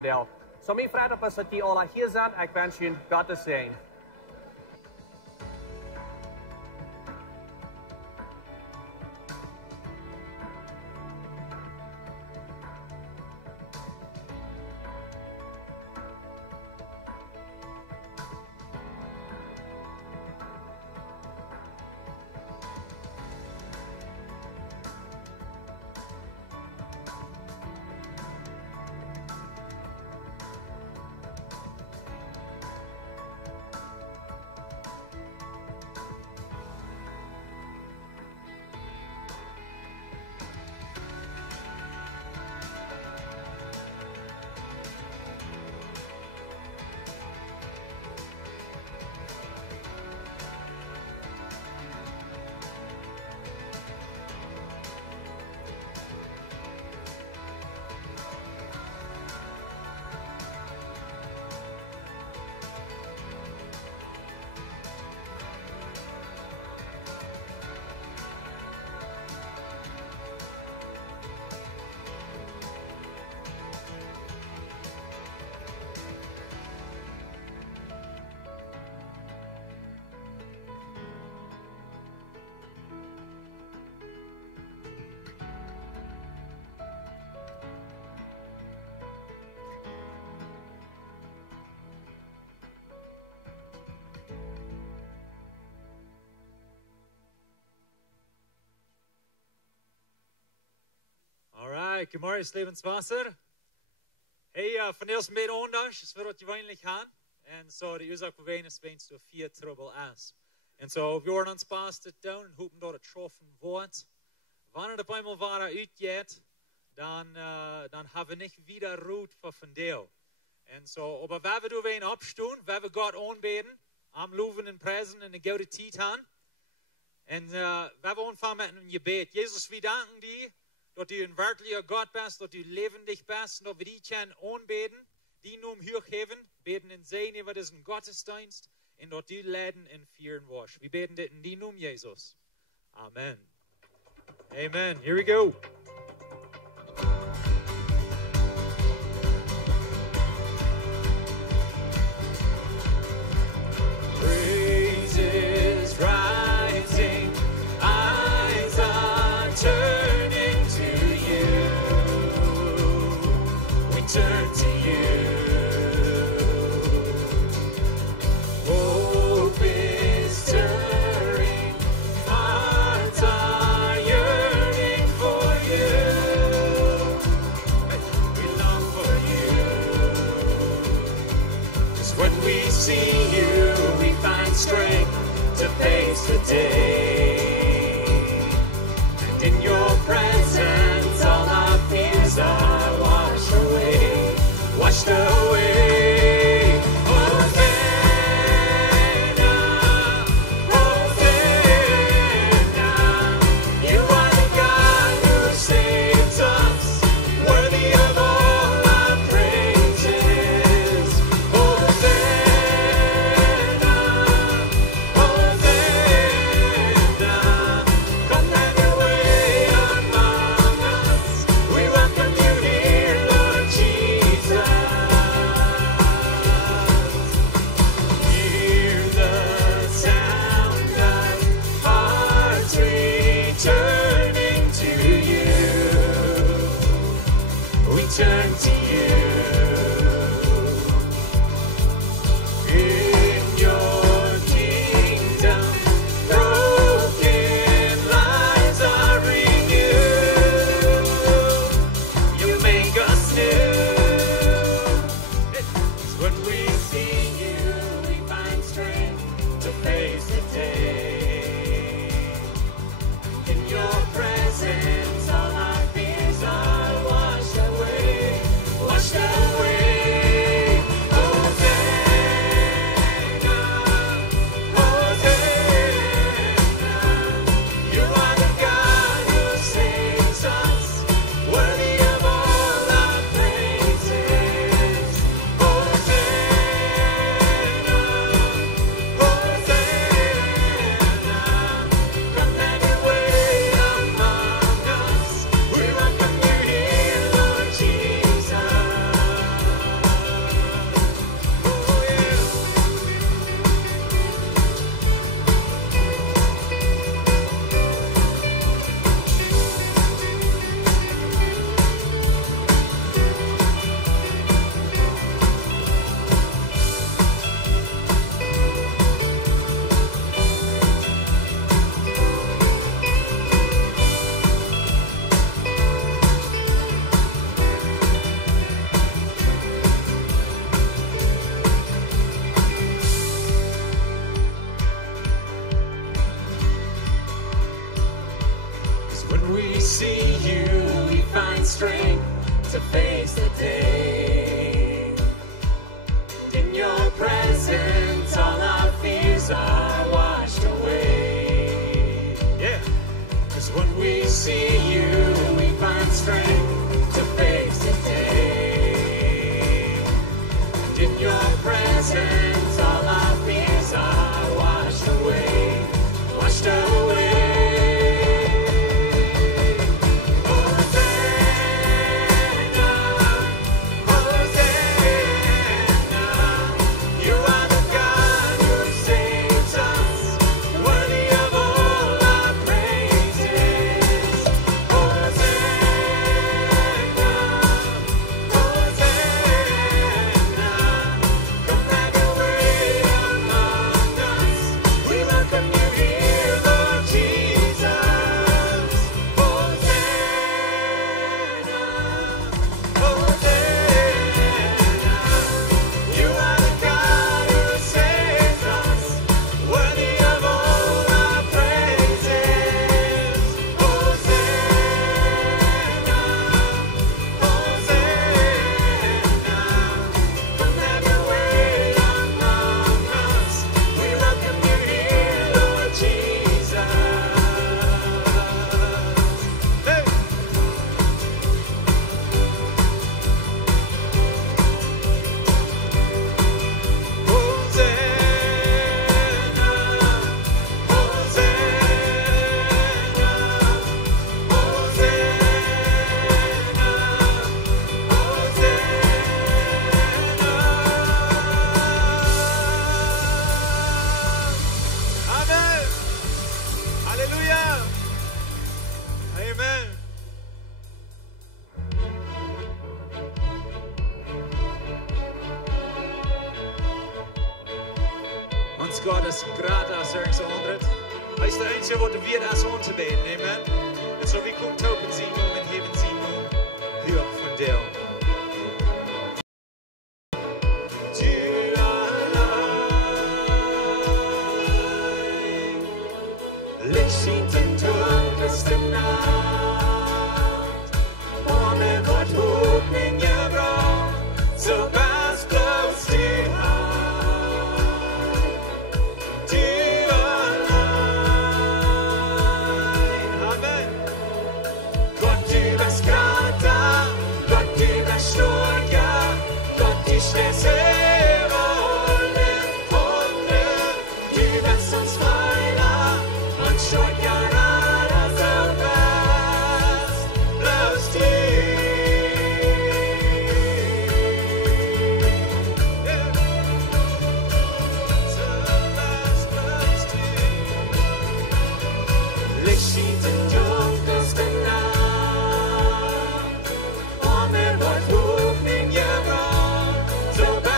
So mijn vrienden, dat die alle hier zijn, ik wens jullie Gottes zegen. Good morning, Levenswasser. Hey, van eerst meer ondanks is wat je weinig gaan. En zo, de uurzaak bewegen is wens door 4 trouble as. En zo, we worden ons pas dit doen en hopen dat het troffen wordt. Wanneer de eenmaal waar uitgeht, dan hebben we niet wieder rood voor vandeel. En zo, maar waar we doen opstaan, waar we God aanbeden, am loven en prijzen en de goede tijd aan. En waar we aanvangen met een gebed. Jezus, we danken die. Dat u een werkelijke God bent, dat u levendig bent, dat we die kunnen aanbeden, die noem hier geven, beden en zijn, wat is een godsdienst, en dat u leiden en vieren was. We beden dit in die noem, Jezus. Amen. Amen. Here we go. Praises rising, eyes are turning. Turn to you. Hope is stirring, hearts are yearning for you. We long for you. 'Cause when we see you, we find strength to face the day. And in your presence, all our fears are washed away. Washed away. Hosanna, Hosanna. You are the God who saves us, worthy of all our praises. Hosanna, Hosanna. Come have your way among us. We welcome you here, Lord Jesus. sins, all my fears are washed away, washed away. Ons God is graag als ergens onderd. Hij is de enige wat weer als ons te beden, amen. En zo wie komt open zien om en heaven zien om hulp van deel. Licht ziet de donkerste nacht. Ohne Gott hoch in je brouw, so ganz close to heart. So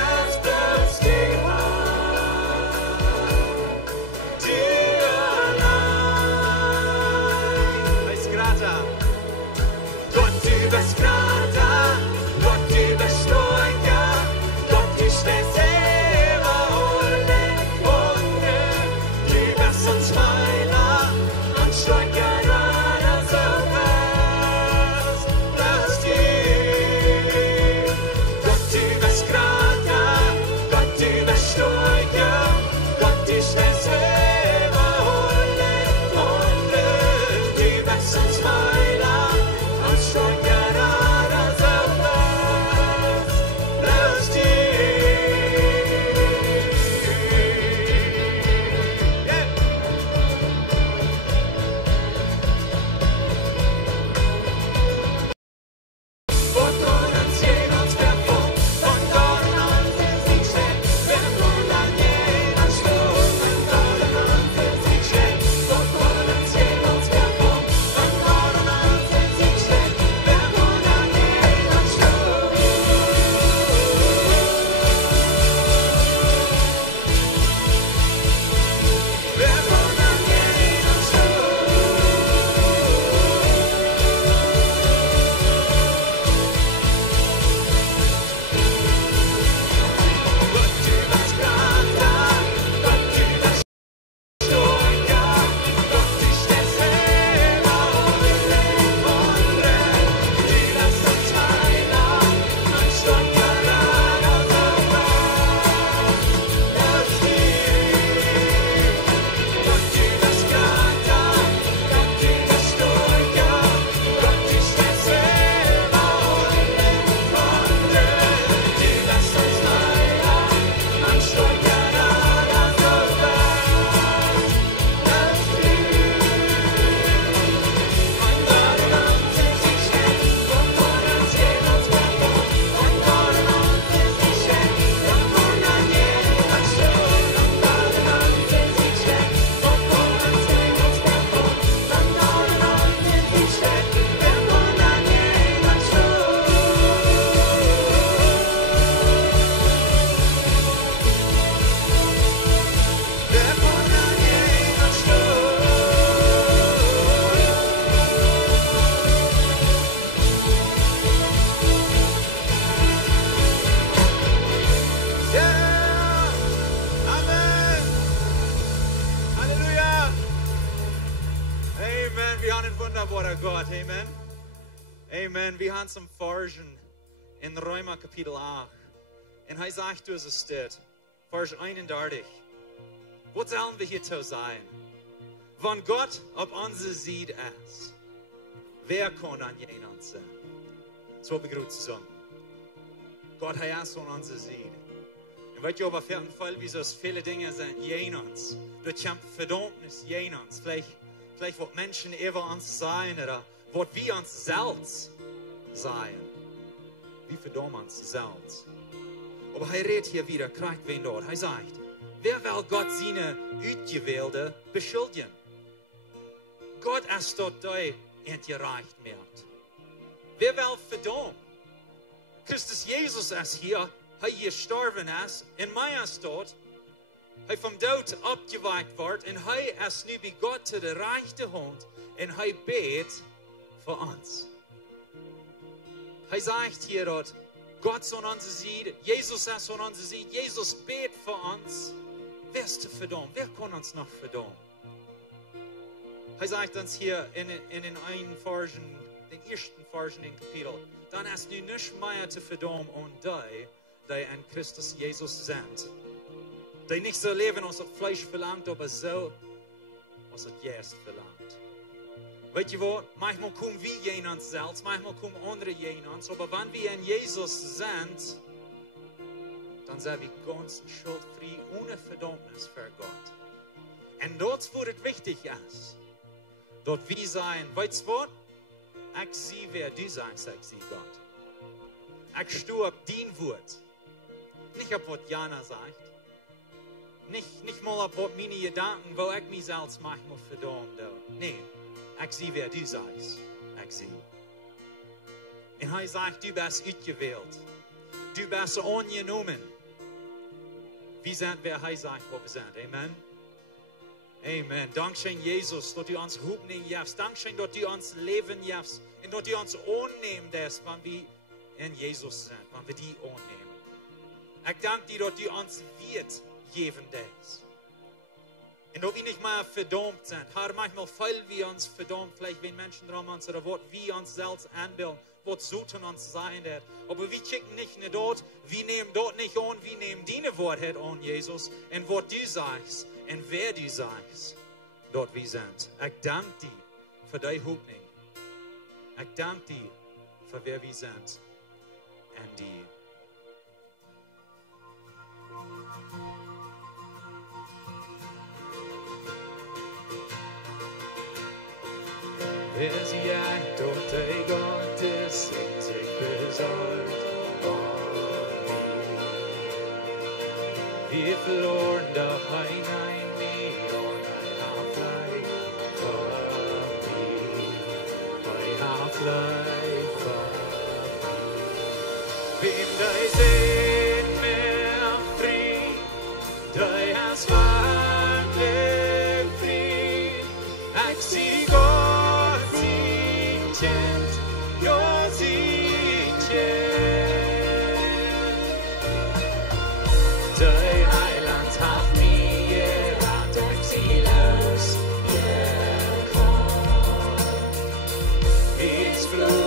wunderbarer Gott. Amen. Amen. Wir haben zum Forschen in Römer Kapitel 8. Und er sagt uns es steht, Vers 31. Was sollen wir hier zu sein? Wenn Gott auf uns sieht, wer kann an jemand sein? So habe ich gerade zusammen. Gott hat erst von uns sieht. Und weißt du, aber für einen Fall, wie so viele Dinge sind, jenans. Du kämpfst Verdammnis, jenans. Vielleicht wird Menschen über uns sein oder wird wir uns selbst sein. Wie verdammt uns selbst. Aber er redet hier wieder, kriegt wen dort. Er sagt, wer will Gott seine Ausgewählte beschuldigen? Gott ist dort da entgereicht wird. Wer will verdammt? Christus Jesus ist hier, er gestorben ist, in mir ist dort, er vom Tod abgeweicht wird, und er ist nu bei Gott zu der rechten Hand, und er betet für uns. Er sagt hier dort, Gott soll uns sehen, Jesus ist von uns sehen, Jesus betet für uns. Wer ist zu verdammen? Wer kann uns noch verdammen? Er sagt uns hier in den einen Versen, den ersten Versen im Kapitel, dann ist nu nicht mehr zu verdammen und die an Christus Jesus sind. Die nicht so leben, als das Fleisch verlangt, aber so, als das Geist verlangt. Weet je wat? Manchmal kommen wir jemand selbst, manchmal kommen andere jemand, aber wenn wir in Jesus sind, dann sind wir ganz schuldfrei, ohne Verdammnis für Gott. Und dort, wo es wichtig ist, dort wir sein, weißt du was? Ich sehe, wer du sagst, ich sehe Gott. Ich stehe auf dein Wort. Nicht auf was Jana sagt. Nicht mal auf was meine Gedanken, wo ich mich selbst manchmal verdammt. Nein, ich sehe, wer du sagst. Ich sehe. Und er sagt, du bist ausgewählt. Du bist angenommen. Wir sind, wer er sagt, wo wir sind. Amen. Amen. Dankeschön, Jesus, dass du uns hochnehmen darfst. Dankeschön, dass du uns leben darfst. Und dass du uns annehmen darfst, wenn wir in Jesus sind, wenn wir die annehmen. Ich danke dir, dass du uns wird geben darfst. Und dass wir nicht mehr verdammt sind. Herr, manchmal fallen wir uns verdammt, vielleicht wenn Menschen dran uns oder was wir uns selbst anbilden, was sollten uns sein wird. Aber wir kicken nicht nach dort, wir nehmen dort nicht an, wir nehmen deine Worte an, Jesus, und was du sagst. Und wer du sagst, dort wir sind. Ich danke dir für deine Hoffnung. Ich danke dir für wer wir sind. Und die. Wer sie ein, dort der Gott ist, in sich besorgt. Wir verloren doch hinein. Wem de zin meer vriend, de has waarlijk vriend. Ik zie God zien kent, God zien kent. De heiland haft mij aan de zieloos gekomen. Iets vloeit.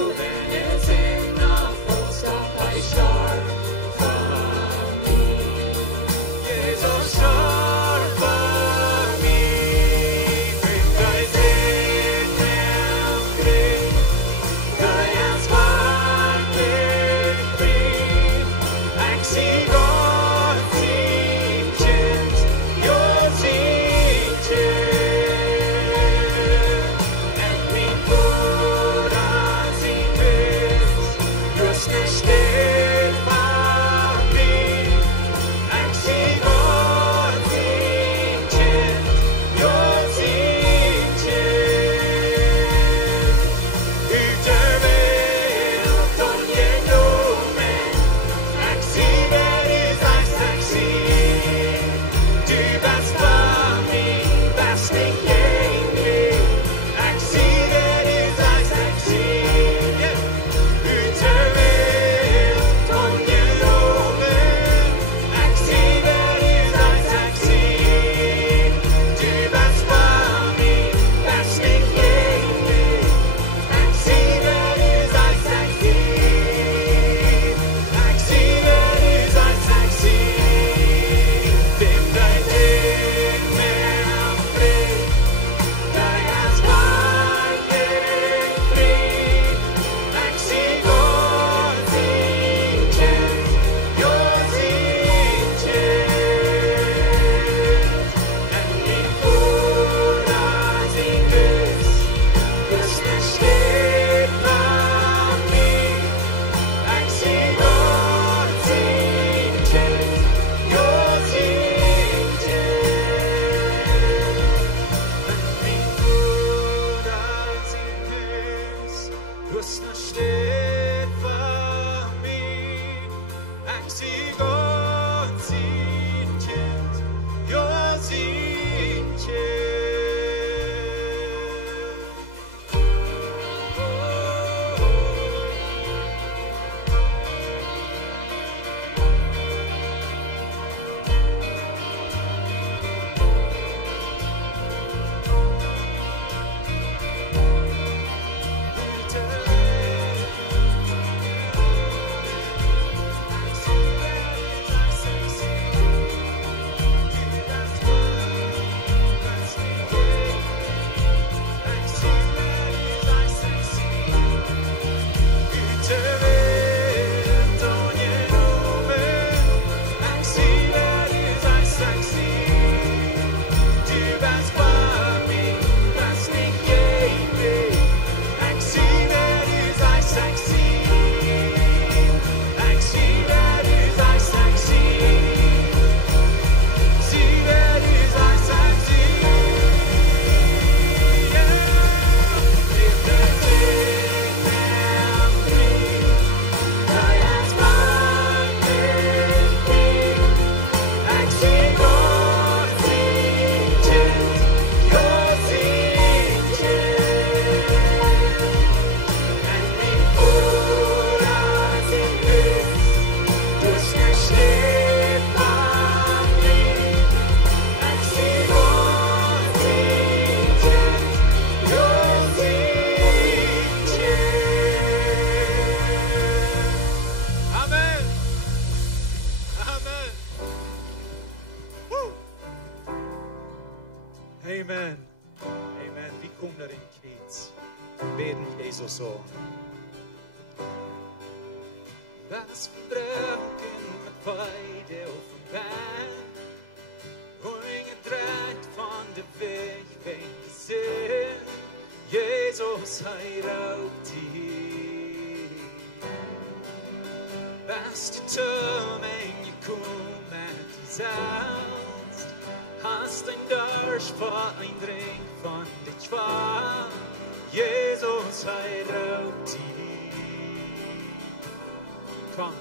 Amen. Amen. Vi kommer in kvitt. Beden Jesus så. Was verbruiken met beide of een pijn. Horingen draait van de weg, ben gezien. Jezus, hij roopt hier. Beste toom en je komt met die zelfs. Hast een dorst voor een drink van dit zwaar. Jezus, hij roopt hier. Kom.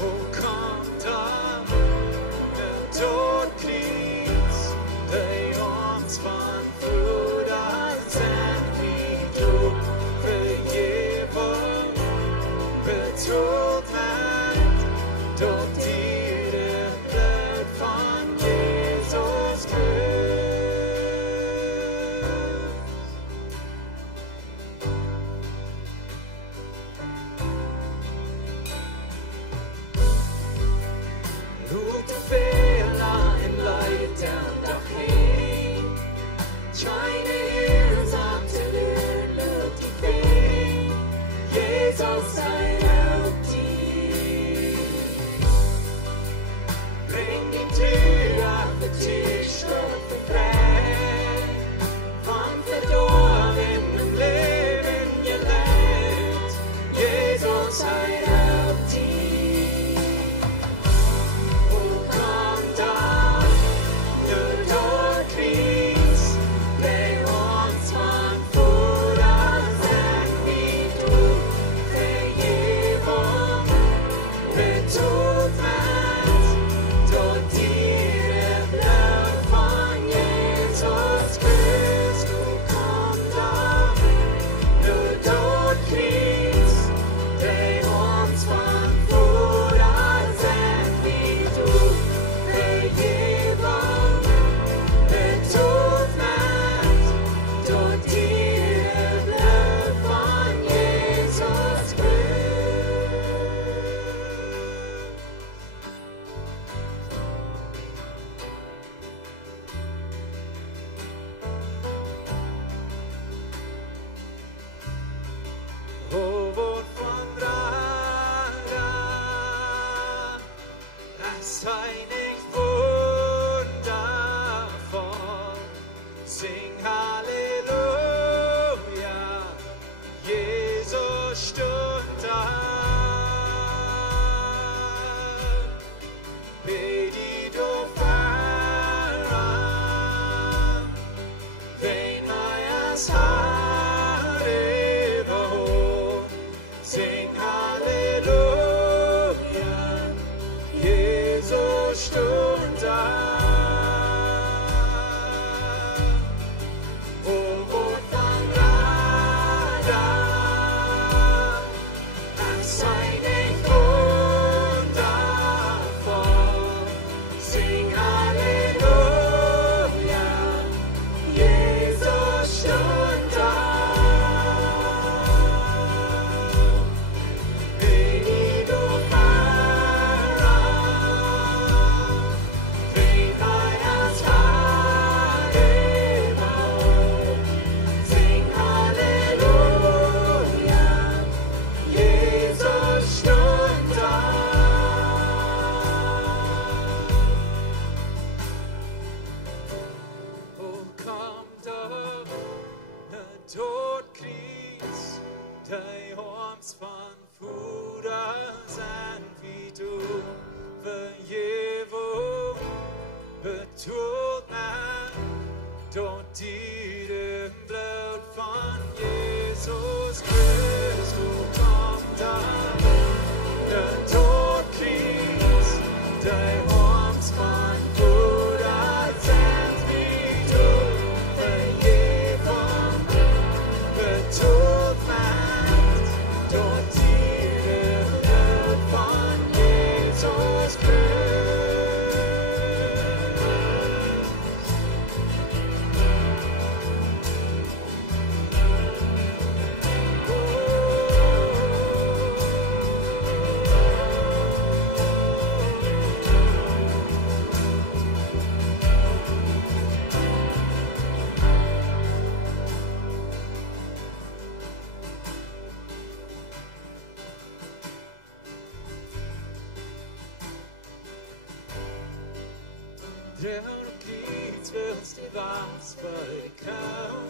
Oh, kom dan, de doodkries, die ons van vroeger zijn niet op vergeven, betroeld werd door die bloed van Jezus Christus. Hoe te veel en leidt down dag heen. China is aan te leren, loopt die veen. Jezus, hij loopt die. Breng die tuur af de tisch, schuld bevrijd. Van verdorven en leven je leidt. Jezus, hij loopt die. Sing Halleluja, Jesus Reality twist die was bei kaum.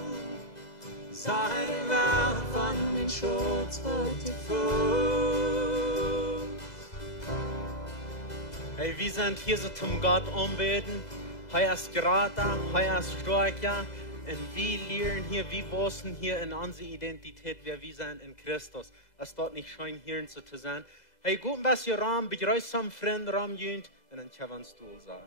Sei die Welt von den Schutz und die Fuhr. Hey, wir sind hier so zum Gott anbeten. Hij is groot, hij is sterk, ja. En wir lernen hier, wir wissen hier in unserer Identität, wer wir sind in Christus. Es dort nicht schön hier zu sein. Hey, gut, was ihr Raum, begrüßt Freund, Raum jünt, und dann kann man Stuhl sagen.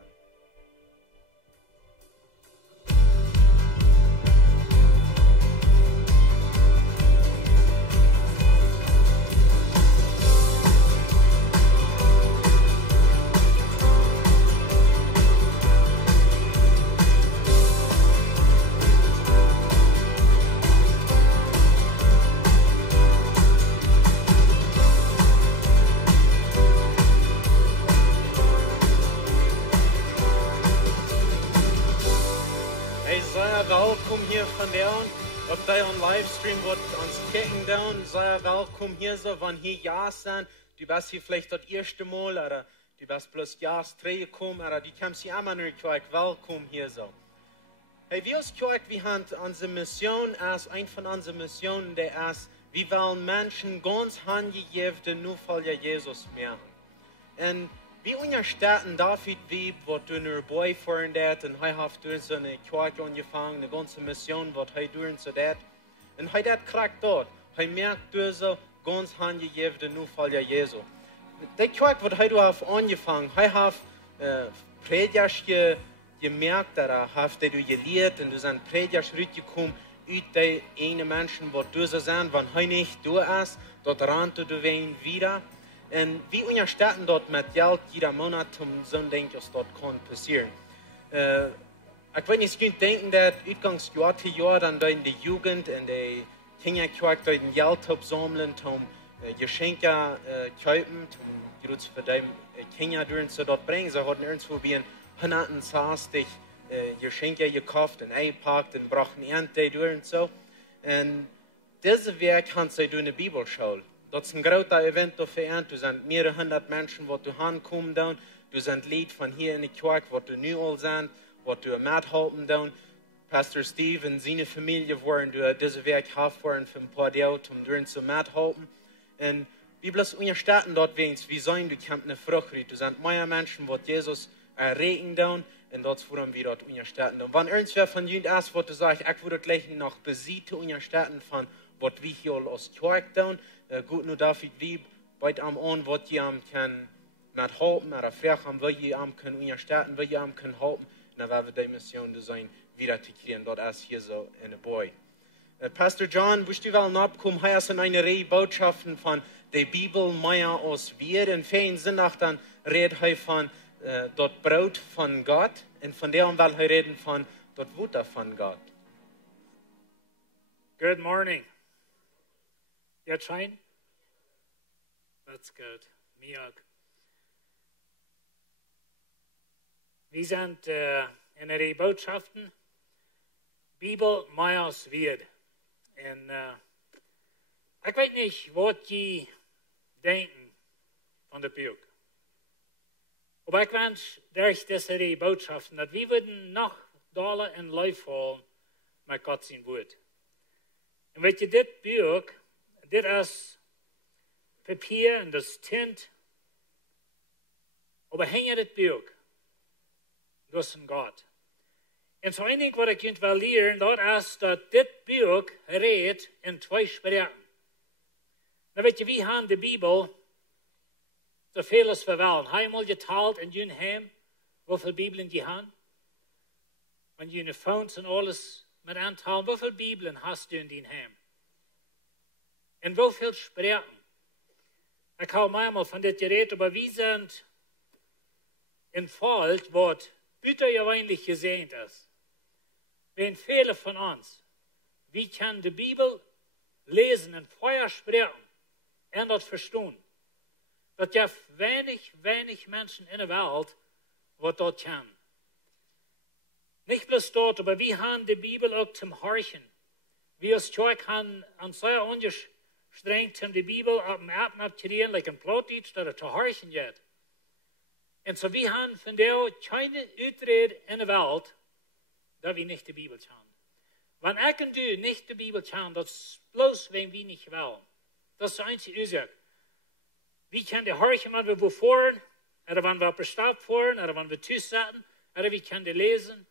Welkom hier vandaan op deze livestream wordt ons kijken down. Sehr welkom hier so, wenn hier ja zijn. Du bist hier vielleicht das erste Mal oder du bist bloß Jahres 3 gekommen oder die kommst hier immer nur Kirche. Welkom hier so. Hey, wir als Kirche, wir haben unsere Mission als eine von unseren Missionen, der ist, wir wollen Menschen ganz hingegeben, den Nachfolger Jesus machen. Und wir unterstützen David Wieb, was du nur beifahren dat, und er hat durch so eine Kirche angefangen, eine ganze Mission, was er durch so dat. Und er dat kriegt dort. Er merkt durch so ganz hingegeben, den Nachfolger Jesu. Die Kirche, was er hat angefangen, er hat Prediger gemerkt, er hat die gelehrt, und du sind Prediger rausgekommen, aus den einen Menschen, die durch so sind, wenn er nicht durch ist, dort rannt du wen wieder. Und wir unterstützen dort mit Geld jeder Monat, um so ein Ding, was dort kann passieren. Ich will nicht denken, dass Ausgangsjahr zu Jahr dann in der Jugend und die Kinderkirche dort ein Geld sammeln, um Geschenke kaufen, um die für die Kinder durch so dort bringen. Sie hatten irgendwo wie ein 120 Geschenke gekauft, ein eingepackt und brachten Ernte durch und so. Und diese Werk kannst du durch eine Bibelschule. Dat is een groot event voor je. Er zijn meerdere 100 mensen wat du aankomen doen. Er zijn lid van hier in de kerk wat er nu al zijn, wat er methelpen doen. Pastor Steve en zijn familie worden door deze werk gehouden voor een paar jaar om erin te methelpen. En we blijven ondersteunen dat we zijn, we kunnen een vrucht. Er zijn meer mensen wat Jezus erreichen doen. En dat is waarom we dat ondersteunen. Wanneer irgendwer van jullie is wat zegt, ik wil het gleich nog bezitten ondersteunen van wat we hier als kerk doen. Goed nu David Wieb, bij am aan wat je am kan met helpen, maar vraag am wat je am kan ondersteunen, wat je am kan helpen, en dan hebben we de mission zijn weer te krijgen, dat is hier zo in de boy. Pastor John, wist u wel opkomen, hij is in een rij boodschappen van de Bibel meer als wir, en veel zondag dan redt hij van dat brood van God, en van daarom wil hij reden van dat water van God. Good morning. You're trying? That's good. Me ook. Wir sind in der Botschaften Bibel Meyers wird. Und ich weiß nicht, was die denken von der Buch. Aber ich wünsche durch diese Botschaften, dass wir würden noch doller in Life fallen mit Gott sein Wort. Und wenn je dit Buch, dit is Papier en das Tint. Aber hänge dit Buch. Das ist Gott. Und so einig, was ich will lernen, das ist, dass dit Buch redet in 2 Sprachen. Na weet je, wie haben die Bibel so vieles verwählt? Einmal geteilt in jün Heim, wie viele Bibeln die haben? Wenn jüne Phones und alles mit anteilen, wie viele Bibeln hast du in dein Heim? En hoeveel sprachen? Ik hou manchmal van dit gereed, aber wir sind in Volk, wat buitengewoonlijk gezegd is. Wenn viele von uns, wir können die Bibel lesen und vorher sprechen und das verstehen. Das gibt wenig Menschen in der Welt, die das können. Nicht bloß dort, aber wir haben die Bibel auch zum Horchen. Wir als Kirche haben uns sehr angestrengt, um die Bibel auf dem Appen abzurieren, like ein Plattdeutsch, dass er zu horchen geht. En so we haben van jou keine uitrede in de wereld dat we niet de Bibel kennen. Wanneer ik en du niet de Bibel kennen, dat is bloos wenn we niet wel. Dat is de einzige oorzaak. We kunnen de horchen wanneer we voeren, of wanneer we op stap voeren, of wanneer we thuis zaten, of we kunnen lezen.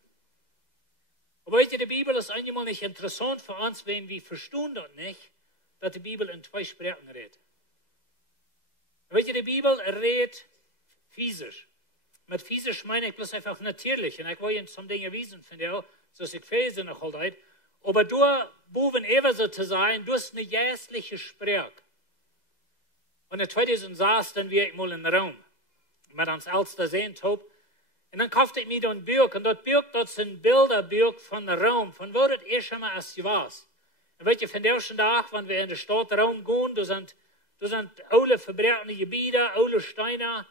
Aber weet je, de Bibel ist einmal nicht interessant für uns, wenn wir verstehen das nicht, dass die Bibel in zwei Sprachen redet. Weet je, die Bibel redet physisch. Mit physisch meine ich bloß einfach natürlich. Und ich will Ihnen some Dinge wissen von dir, so ich fähig noch halt. Aber du, boven ever so zu sein, du hast eine jährliche Sprache. Und in 2006 dann war ich mal in Rom, mit uns Älster sehen, top. Und dann kaufte ich mir da ein Buch, und das Buch, das ist ein Bilderbuch von Rom, von wo das erst einmal als war. Und weet je, von der ersten Tag, wenn wir in die Stadt Rom gehen, da sind alle verbreitete Gebiete, alle Steine.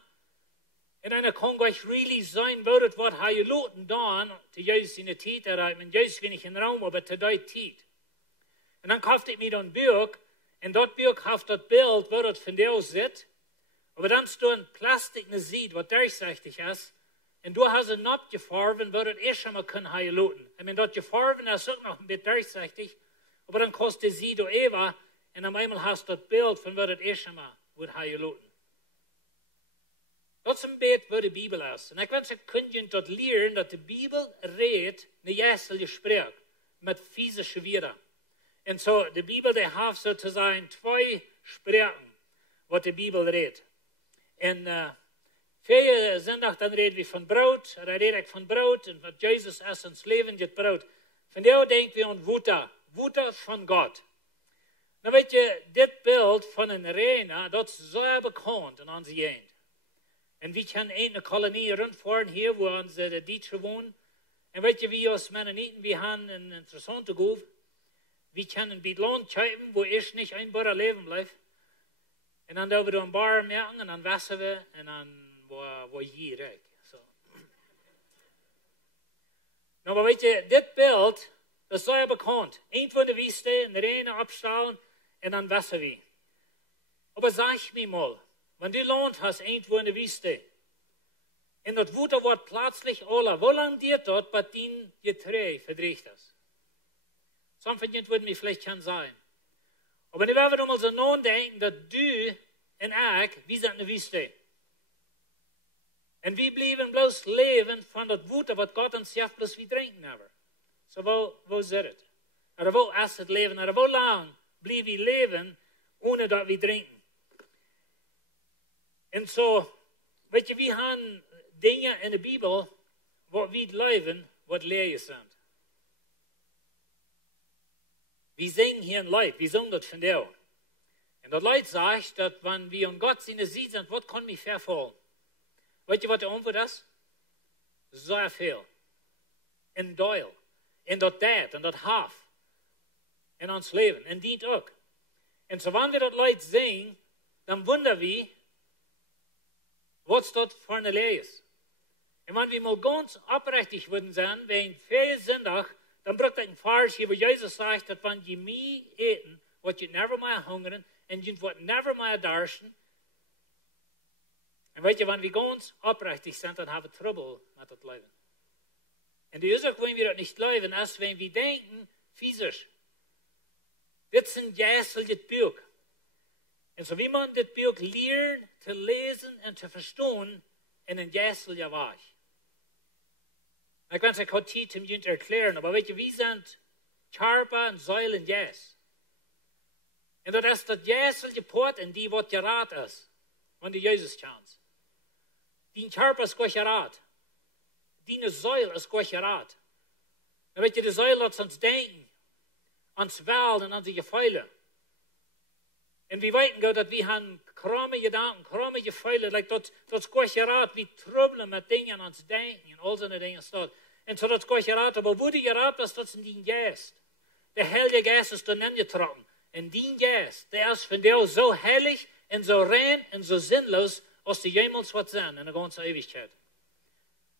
Und dann kann gleich really sein, wo das Wort Heiluten da, zu Jesus in der Zeit, ich meine, Jesus bin ich in Rom, aber zu der Zeit. Und dann kaufte ich mir da ein Buch, und das Buch hat das Bild, wo das von der aus sitzt. Aber dann ist da ein Plastik, eine Sied, was durchsichtig ist. Und du hast ein abgefarben, wo das erst einmal kann heiluten. Ich meine, das gefarben ist auch noch ein bisschen durchsichtig, aber dann kostet sie da Eva, und am einmal hast du das Bild von wo das erst einmal wird heiluten. Das ist ein Bild, wo die Bibel ist. Und ich wünsche, ihr könnt dort lernen, dass die Bibel redet, eine jährliche Sprache, mit physischen Wörtern. Und so, die Bibel, die hat sozusagen zwei Sprachen, was die Bibel redet. Und, viele Sonntag, dann reden wir von Brot, da rede ich von Brot, und was Jesus ist ins Leben, das Brot. Von der denken wir an Wutter von Gott. Na weet je, dit Bild von einer Rena, das ist sehr bekannt in unserer Gegend. Und wir können in eine Kolonie rundfahren hier, wo unsere Deutschen wohnen. Und weet je, wie als Mennoniten, wir haben einen interessanten Golf. Wir können bei Land kaufen, wo erst nicht ein Bauer leben bleibt. Und dann da wir ein Bar merken, und dann waschen wir, und dann wo hier recht. So. Aber weet je, dit Bild, das ist sehr bekannt. Ein von der Wüste, in der Regen abstellen, und dann waschen wir. Aber sag mir mal, wenn du Land hast, irgendwo in der Wüste, und das Wutter wird plötzlich alle, wo lange dauert das, bis dein Getreide verdriecht ist? Some von ihnen würden mir vielleicht kann sein. Aber wenn wir mal so nachdenken, dass du und ich, wir sind in der Wüste. Und wir bleiben bloß leben von das Wutter, was Gott uns sagt, bloß wir trinken aber. So wo ist es? Oder wo ist das Leben? Oder wo lang bleiben wir leben, ohne dass wir trinken? Und so, weet je, wir haben Dinge in der Bibel, wo wir leben, was leer sind. Wir singen hier ein Lied, wir singen das von dir. Und das Lied sagt, dass wenn wir an Gott seine Sieg sind, was kann mich verfallen? Weet je wat de antwoord is? Zeer veel. In deel. In dat tijd. En dat half. In ons leven. En dient ook. En zo wanneer we dat Lied zingen, dan wunderen we, wat dat voor een leer is. En wanneer we mal ganz oprechtig worden zijn, wegen veel zondag, dan brengt ik een vers hier, waar Jezus zegt, dat wanneer je mij eten, wat je never meer hongeren, en je wordt never meer dorsten. En weet je, wanneer we ganz oprechtig zijn, dan hebben we trouble met het leven. En de oorzaak waarom we dat niet leven, is wenn we denken, physisch. Dit is een geestelijk boek. En zo wie man dit boek leert te lezen en te verstaan in een geestelijke weg. Ik wens ik had tijd om je te erklären, maar weet je, we zijn Körper en Seele en Geist. En dat is dat geestelijke poort in die wat geraad is, wanneer Jezus kent. Die Körper ist gleich geraad. Die Säule ist gleich geraad. Dan weet je, de Säule laat ons denken, ans Welt en aan die Gefühle. En we weten goed dat we hebben kromme gedanken, kromme Gefühle, like dat is gleich geraad, we trubbelen met dingen aan ons denken en al zo'n dingen staat. En zo dat is gleich geraad, aber wo die geraad is, dat is in die Geist. Der Heilige Geist ist dann angetrokken. En die Geist, der ist von dir so heilig en so rein en so sinnlos, als die jemals wat zijn in de ganze Ewigkeit.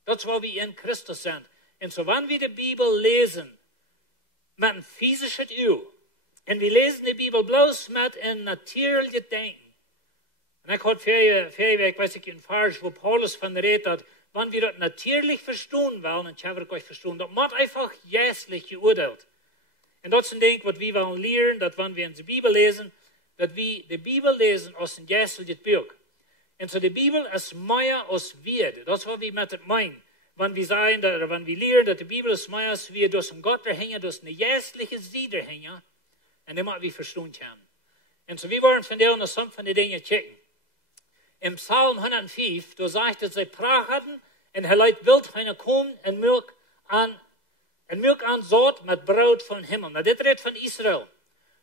Dat is waar we in Christus zijn. En zo wanneer we de Bibel lezen met een physische oog, en we lezen de Bibel bloos met een natuurlijke denken, Und ich hatte Ferienweg, weiß ich, in Vers, wo Paulus von redet, wenn wir das natürlich verstehen wollen, und ich habe euch verstehen, das wird einfach jässlich geurteilt. Und das ist ein Ding, was wir wollen lernen, dass wenn wir in der Bibel lesen, dass wir die Bibel lesen aus dem jässlichen Buch. Und so die Bibel ist mehr als wir. Das ist, was wir mit dem meinen. Wenn wir sagen, oder wenn wir lernen, dass die Bibel ist mehr als wir, durch einen Gott hängen, durch eine jässliche Sieder hängen, und dann müssen wir verstehen können. Und so wir wollen von der noch some von den Dingen checken. Im Psalm 105, da sagt es, sie prachten, und er leidt wild von kommen und Milch an Sort mit Brot von Himmel. Na, das redet von Israel.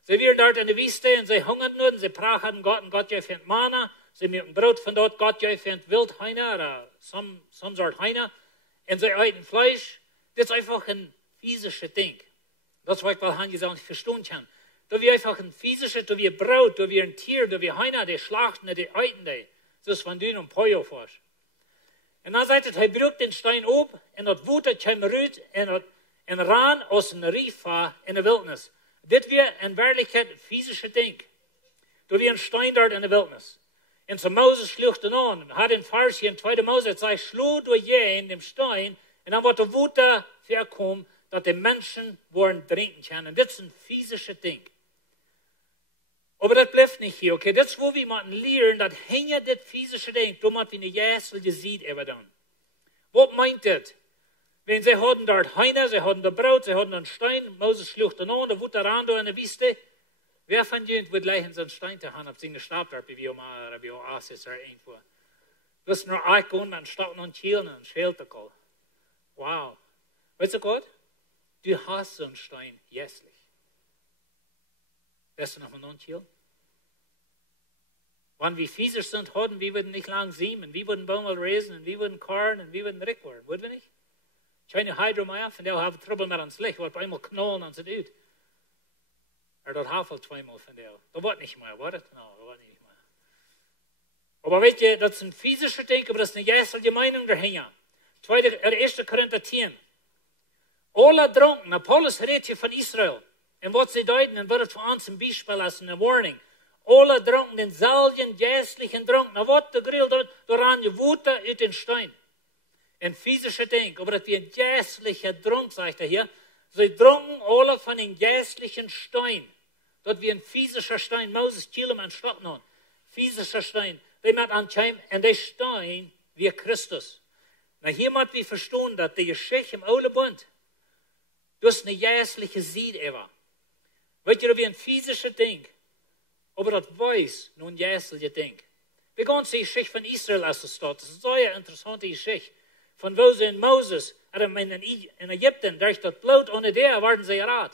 Sie waren dort in der Wüste und sie hungerten nur und sie prachten Gott und Gott gab Manna. Sie mögen Brot von dort, Gott gab wild Heine oder some sort Heine. Und sie essen Fleisch. Das ist einfach ein physisches Ding. Das ist, was ich will, nicht verstehen kann. Da wir einfach ein physisches, da wir Brot, da wir ein Tier, da wir Heine, die schlachten, die essen die. Das ist von denen und Pojo forsch. Und dann sagt er, er brückt den Stein auf und das Wuter kam rüt und ran aus dem Rief in der Wildnis. Das wäre in Wirklichkeit ein physisches Ding. Da wir ein Stein dort in der Wildnis. Und so Moses schlug den an, hat den Vers hier in 2. Mose gesagt, schlug durch in dem Stein und dann wird der Wuter verkommen, dass die Menschen wollen trinken können. Das ist ein physisches Ding. Aber das bleibt nicht hier, okay? Das ist, wo wir mal lernen, das hängt das physische Ding, da hat wir eine jässliche Sied eben dann. Was meint das? Wenn sie hatten dort Heine, sie hatten dort Brot, sie hatten einen Stein, Moses schlug den an, der Wutter ran da in der Wüste. Wer von ihnen wird gleich in so einen Stein zu haben, ob sie eine Stab dort, wie Oasis oder irgendwo. Das ist nur ein Grund, dann statt noch ein Chielen und ein Schälterkoll. Wow. Weißt du Gott? Du hast so einen Stein jässlich. Lässt du noch mal noch ein Chielen? Wenn wir physisch sind, hatten wir würden nicht lang siemen, wir würden Baumwoll resen, und wir würden karren, und wir würden Rick werden, würden wir nicht? Keine Hydromeier, von der haben Trouble mit uns Licht, wird einmal knallen und sind ut. Dat Havel zweimal von der. Dat wordt niet meer, wordt het? Nou, dat wordt niet meer. Aber weet je, dat is een physische Ding, aber dat is een geestelijke Meinung dahinter. 1. Korinther 10. Alle dronken, Paulus redet hier von Israel. En wat ze deuten, en wat het voor ons een Beispiel als een warning. Alle dronken denselben geestlichen Dronk. Na wat de grill, dooraan je woete uit den Stein. Een physische Ding, aber dat wie een geestliche Dronk, sagt er hier. Sie dronken alle von den geistlichen Stein. Dat wie ein physischer Stein. Moses kielem an Schlappen. Physischer Stein. Die met aankomen en die Stein wie Christus. Na hier moet we verstaan dat die Geschichte im Oude Bund dus eine geistliche Sied ever. Weet je, wie ein physischer Ding. Aber das weiß nun ein geistlicher Ding. Wir gehen die Geschichte von Israel aus der Stadt. Das ist eine sehr interessante Geschichte. Von wo sie in Moses, in Ägypten, durch das Blut ohne der, waren sie gerat.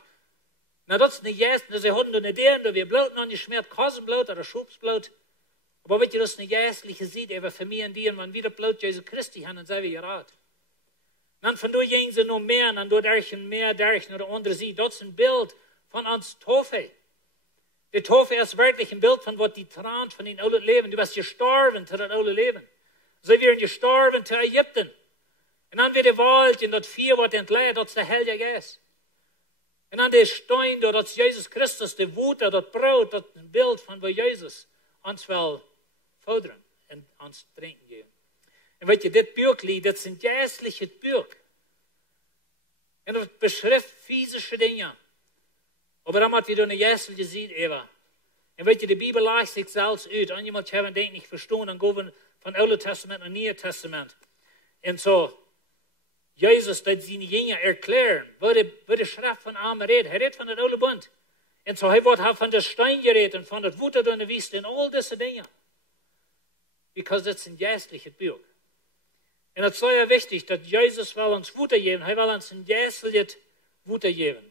Na, das ist nicht erst, sie hatten ohne der, da wir Blut noch nicht schmert, Kassenblut oder Schubsblut. Aber wisst ihr, das ist eine geistliche Sied, aber für mich und die, wenn wir das Blut Jesu Christi haben, dann sind wir gerat. Dann von da gehen sie noch mehr, dann durch mehr, durch oder andere Sied. Das ist ein Bild von uns Taufe. Die Taufe ist wirklich ein Bild von was die Tran von den alten Leben. Du bist gestorben zu das alte Leben. Sie werden gestorben zu Ägypten. Und dann wird die Wald in das Vier, was entleert, das ist der Heilige Geist. Und dann der Stein, das ist Jesus Christus, der Wut, das Brot, das ist ein Bild von wo Jesus uns will fordern und uns trinken geben. Und weet je, dit Buchlied, das ist ein geistliches Buch. Und das beschreibt physische Dinge. Aber dann hat wir eine geistliche Sicht eben. Und weet je, die Bibel leicht sich selbst uit. Und jemand haben den nicht verstanden, dann gehen wir von Alten Testament und Neuen Testament. Und so, Jesus, dat seine Jünger erklären, wo die Schrift von Arme redet. Er redet von der Alten Bund. Und so, er wird von der Stein geredet und von der Wut in der Wüste und all diese Dinge. Because das ist ein geistliches Buch. Und es ist sehr wichtig, dass Jesus will uns Wut geben. Er will uns ein geistliches Wut geben.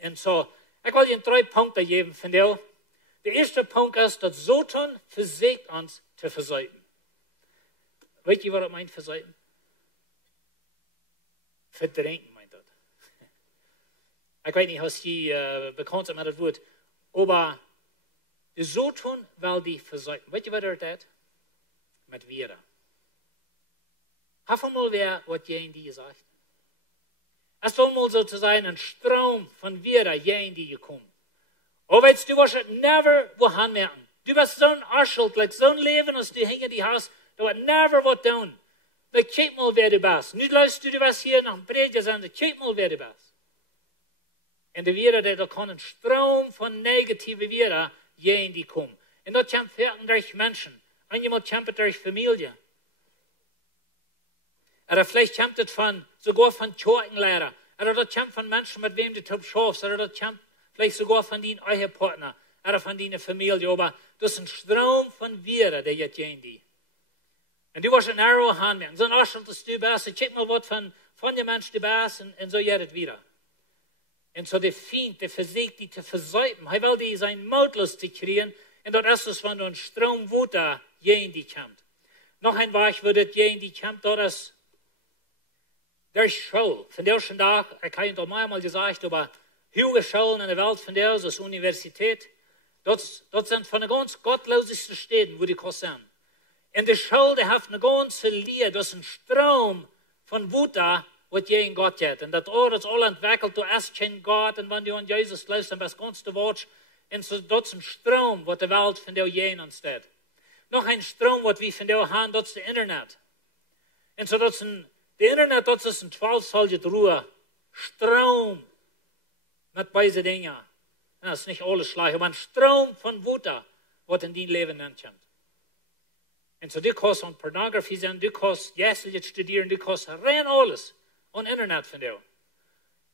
Und so, ich will Ihnen 3 Punkte geben von dir. Der erste Punkt ist, dass Satan versucht uns zu verseiten. Weet je wat das meint, verseiten? Verdrängen meint das. Ich weiß nicht, was die bekannt sind mit das Wort. Aber der Satan will die verseiten. Weet je wat das? Mit Viera. Hoeveel mal wer wat jij in die gesagt? Es soll mal sozusagen ein Strom von Viera jij in die gekommen. Aber weißt du, was never wohin merken. Du bist zo'n arscheld, like zo'n leven als du hinter die hast, du wird never wat doen. Like, check mal, wer du bist. Nu luister du was hier nach dem Prediger sagen, check mal, wer du bist. En de wereld, daar kan een stroom van negatieve wereld in die komen. En dat komt vechten durch mensen. En je moet kämpfen durch familie. Oder vielleicht kommt es sogar von Kirchenlehrer. Oder das kommt von Menschen, mit wem du top schaffst. Oder das kommt vielleicht sogar von deinen Ehepartner. Oder von deiner Familie. Aber das ist ein Strom von Viren, der jetzt gehen die. Und du wirst ein Arrow haben. So ein Arschel, dass du bist. Check mal, was von den Menschen du bist. Und so geht es wieder. Und so der Feind, der versucht, die zu versäumen. Er will die sein Mutlos zu kriegen. Und das ist es, wenn du ein Strom Wutter gegen die kommt. Noch ein Weg würde es gegen die kommt, das ist der Schule. Von der ersten Tag, ich habe doch mal gesagt, aber höhere Schulen in der Welt, von der aus Universität, das sind von den ganz gottlosesten Städten, wo die kosten. In der Schule, die hat eine ganze Lehre, das ist ein Strom von Wutter, was gegen Gott geht. Und das alles entwickelt, du erst kein Gott, und wenn du an Jesus glaubst, dann bist du ganz gewatcht. Und so, das ist ein Strom, was die Welt von der gegen ansteht. Noch ein Strom, was wir von der haben, das ist das Internet. Und so, das ist der Internet, das ist ein 12-solches Ruhe. Strom mit beiden Dingen. Das ist nicht alles schlecht, aber ein Strom von Wutter, was in dein Leben ankommt. Und so, du kannst an Pornografie sein, du kannst jetzt studieren, du kannst rein alles an Internet von dir.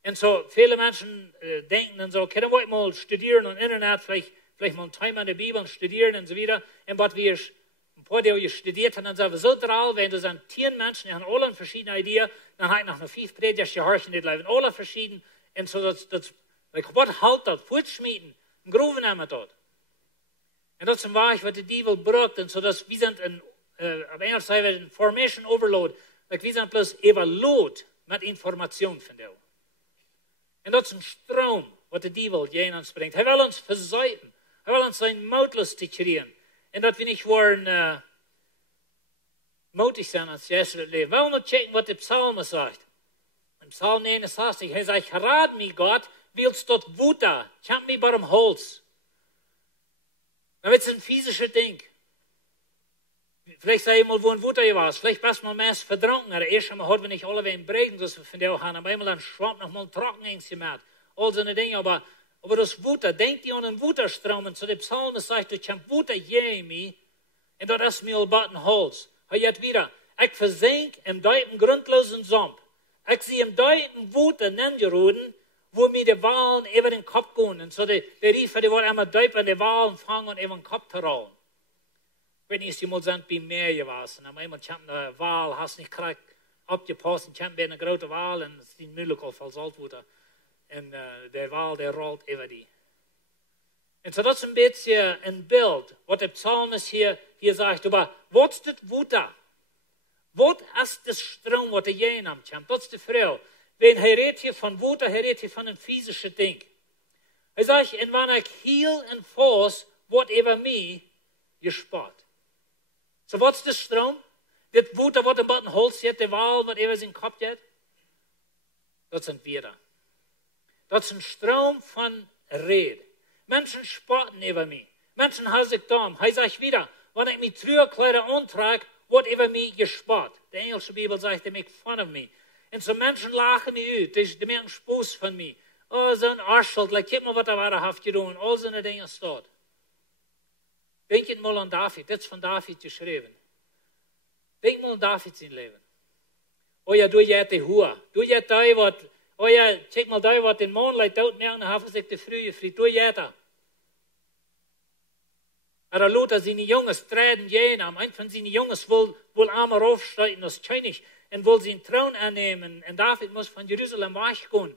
Und so, viele Menschen denken dann so, können wir mal studieren an Internet, vielleicht mal ein Teil an der Bibel und studieren und so weiter. Und was wir ein paar Jahre studiert haben, dann sagen wir so drauf, wenn das sind 10 Menschen, die haben alle eine verschiedene Idee, dann habe ich noch 5 Prediger gehorchen, die bleiben alle verschieden. Und so, was halt das? Fortschmieden, ein Gruben haben wir dort. Und das ist ein Weg, was der Teufel braucht. Und so, dass wir sind auf einer Seite ein Information Overload. Wir sind bloß überload mit Informationen von dir. Und das ist ein Strom, was der Teufel gegen uns bringt. Er will uns versäumen. Er will uns sein Mutlos zu kriegen. Und dass wir nicht wollen mutig sein als Jesus leben. Wir wollen mal checken, was der Psalm sagt. Im Psalm 69, er sagt, rat mich Gott, willst du dort Wutter, kämpf mich bei dem Holz. Das ist ein physisches Ding. Vielleicht sag ich mal, wo ein Wutter war. Vielleicht bist du mal mehr verdrunken. Aber erst einmal hat wir nicht alle wegen Bregen, das wir von dir haben. Aber einmal dann schwammt noch mal trocken ins gemacht. All so eine Dinge. Aber das Wutter, denkt ihr an den Wutterstrom. Und so der Psalm sagt, du kannst Wutter gegen mich. Und das ist mir ein Holz. Und jetzt wieder, ich versink im deuten grundlosen Sumpf. Ich sehe im deuten Wutter nengeroden, wo mir die Wahlen über den Kopf gehen. Und so der Riefer, die wollen einmal deut an die Wahlen fangen und über den Kopf zu rollen. Wenn ich die mal sind, bei mir gewesen. Aber einmal kam eine Wahl, hast nicht korrekt abgepasst, und kam bei einer großen Wahl, und es ist die Müllekol versalt wurde. Und der Wahl, der rollt über die. Und so das ist ein bisschen ein Bild, was der Psalmist hier sagt. Aber was ist das Wutter? Was ist das Strom, was der Jenam kommt? Das ist die Frau. Wenn er redet hier von Wutter, er redet hier von einem physischen Ding. Er sagt, und wenn ich heel und Fuß, wird über mich gespart. So, was ist das Strom? Das Wutter, was im Holz hat, der Wahl, was über seinen Kopf hat? Das sind wir da. Das ist ein Strom von Rede. Menschen spotten über mich. Menschen haben sich dumm. Er sagt wieder, wenn ich mich Trügerkleider antrage, wird über mich gespart. Die englische Bibel sagt, they make fun of me. Und so Menschen lachen mich aus, die machen Spaß von mir. Oh, so ein Arschel, guck mal, was er wahrhaft getan. All so eine Dinge steht. Denk mal an David, das ist von David geschrieben. Denk mal an David sein Leben. Oh ja, du jäht die Hure. Du jäht da, was, oh ja, check mal da, was den Mondlicht dort mehr, dann haben sich die Frühe fried. Du jäht da. Er Luther seine Jungs treten jenem. Ein von seinen Jungs will einmal aufsteigen als König und will seinen Thron annehmen. Und David muss von Jerusalem weggehen.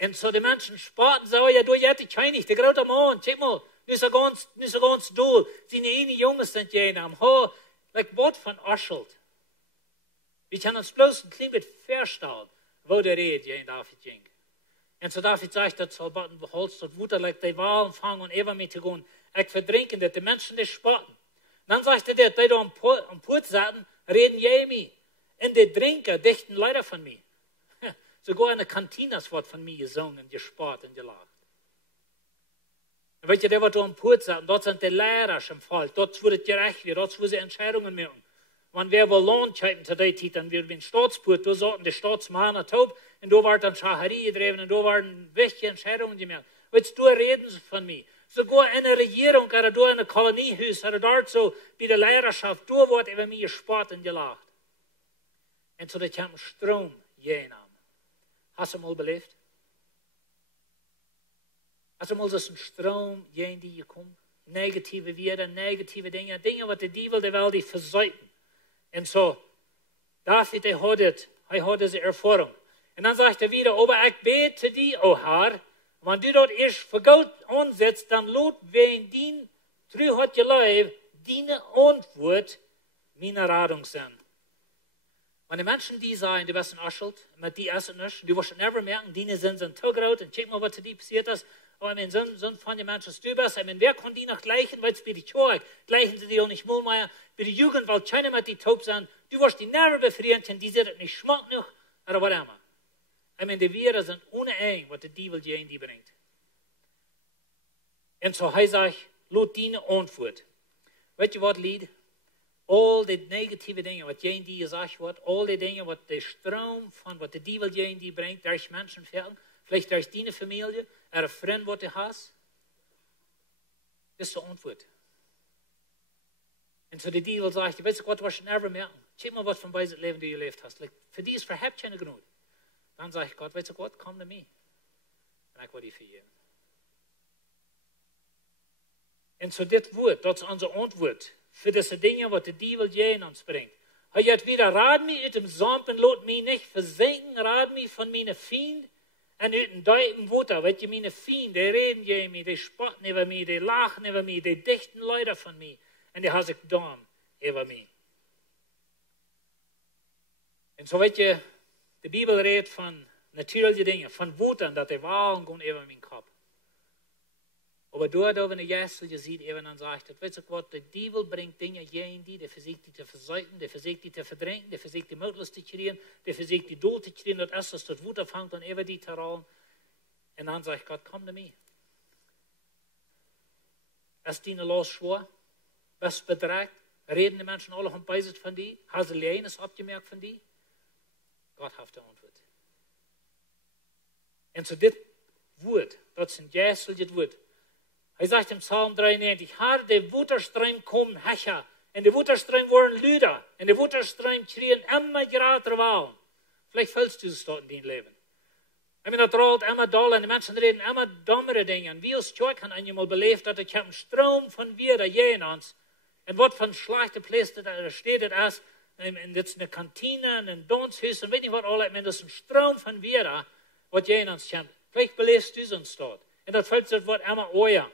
Und so die Menschen spotten, so, oh ja, du jäht die König, der große Mann, check mal. Nicht so ganz doll. Seine eine Jungs sind jenem. Oh, was von Aschelt. Wir können uns bloß ein klein bisschen verstellen, wo der Rede gegen David ging. Und so David sagt, das soll Batten beholzt, das Wutter, die Wahlen fangen und eben mit zu gehen. Ich verdrinken, dass die Menschen das spotten. Dann sagt er, die da am Put saßen, reden gegen mich. Und die Trinker dichten leider von mir. Sogar in der Kantine wird von mir gesungen, gespart und gelacht. Und weet je, der wat am Put sagt, dort sind die Lehrer im Fall, dort wird es gerecht, dort wird sie Entscheidungen machen. Wenn wer wohl Lohn schreiben zu der Zeit, dann wird ein Staatsput, da sollten die Staatsmänner taub, und da war dann Schacherie gedreht, und da waren wichtige Entscheidungen gemacht. Weißt du, reden sie von mir. Sogar in der Regierung, oder da in einem Koloniehaus, oder dort so, bei der Lehrerschaft, da wird über mich gespart und gelacht. Und so, da kam Strom jenem. Hast du mal belebt? Hast du mal so einen Strom jen die gekommen? Negative Werte, negative Dinge, was die Teufel der Welt die versäuten. Und so, David, er hat diese Erfahrung. Und dann sagt er wieder, aber ich bete die, o Herr, wenn du dort erst für Gott ansetzt, dann lot wen dien, trü hat je leib, diene Antwort, meine Radung sein. Wenn die Menschen die sagen, die sind Schuld, mit die essen nicht, die wirst never merken, die sind so groß, und check mal, was zu dir passiert ist. Aber ich meine, so von den Menschen stübers, ich meine, wer kann die noch gleichen, weil es bei die Chorek, gleichen sie die auch nicht mehr, bei der Jugend, weil keiner mit die taub sind, du wirst die Nerven befrieren, die sind nicht schmack noch, oder was immer. Ich meine, die Werte sind ohne eng, was der Teufel dir in die bringt. Und so heißt ich, lot die Antwort. Weißt du was, Lied? All die negative Dinge, was in die gesagt wird, all die Dinge, was der Strom von, was der Teufel in die bringt, durch Menschen fällt, vielleicht durch deine Familie, ein Freund, was du hast, das ist die Antwort. Und so der Teufel sagt, weißt du Gott, was du never merken? Check mal, was von beiden Leben du gelebt hast. Für die ist verhebt keine genug. Dann sage ich Gott, weißt du Gott, komm zu mir. Und ich will dich vergeben. Und so das Wort, das ist unsere Antwort für diese Dinge, was der Teufel je in uns bringt. Er hat wieder, rat mich mit dem Sampen, lot mich nicht versenken, rat mich von meinen Feinden und mit dem deuten Wutter, weil die meine Feinden, die reden je mir, die spotten über mich, die lachen über mich, die dichten Leute von mir und die haben sich dumm über mich. Und so weet je, die Bibel redet von natürlichen Dingen, von Wuttern, dass die Wahlen gehen über meinen Kopf. Aber dort, wenn der Jesus sieht, eben dann sagt, weißt du was, der Teufel bringt Dinge in die versucht die zu versäuten, der versucht die zu verdrängen, der versucht die Mutlos zu kriegen, der versucht die Dol zu kriegen, das erst, dass das Wutter fängt und eben die zu rollen. Und dann sagt Gott, komm zu mir. Ist die los schwor? Was bedrängt? Reden die Menschen alle und beiset von dir? Hast du eines abgemerkt von dir? Gott hat die Antwort. Und so das Wort, das ist Jesus das Wort. Er sagt im Psalm 93, Herr, der Wutterstreim kommt hecher, und der Wutterstreim wurden lüder, und der Wutterstreim schrien immer gerade Wahlen. Vielleicht fällst du es dort in dein Leben. Ich meine, das rollt immer doll, und die Menschen reden immer dummere Dinge. Und wie es schon kann einmal belebt, dass ich einen Strom von Wider je in uns, und was von schlechten Plätzen da steht das ist, und jetzt eine Kantine, ein Danshus, und weiß nicht was alles, ich meine, das ist ein Strom von Wider, was je in uns kommt. Vielleicht belebst du es uns dort. Und das fällt das Wort immer euer.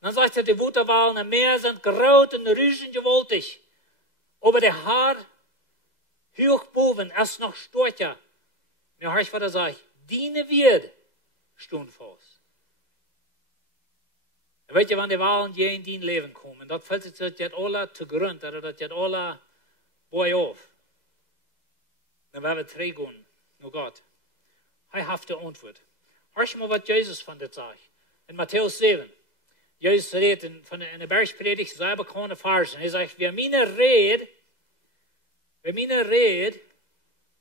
Dann sagt er, die Wutterwahlen am Meer sind groß und rüschen gewaltig. Aber der Haar, hoch boven, ist noch stärker. Ja, hör ich, was er sagt. Diene wird, stund fast. Und weet je, wann die Wahlen je in dein Leben kommen, das fällt sich das alle zu Grund, oder das alle bei auf. Dann werden wir trägen, nur Gott. Er hat die Antwort. Hör mal, was Jesus von das sagt. In Matthäus 7. Jesus redet in der Bergpredigt, selber keine Versen. Er sagt, wer meine Rede,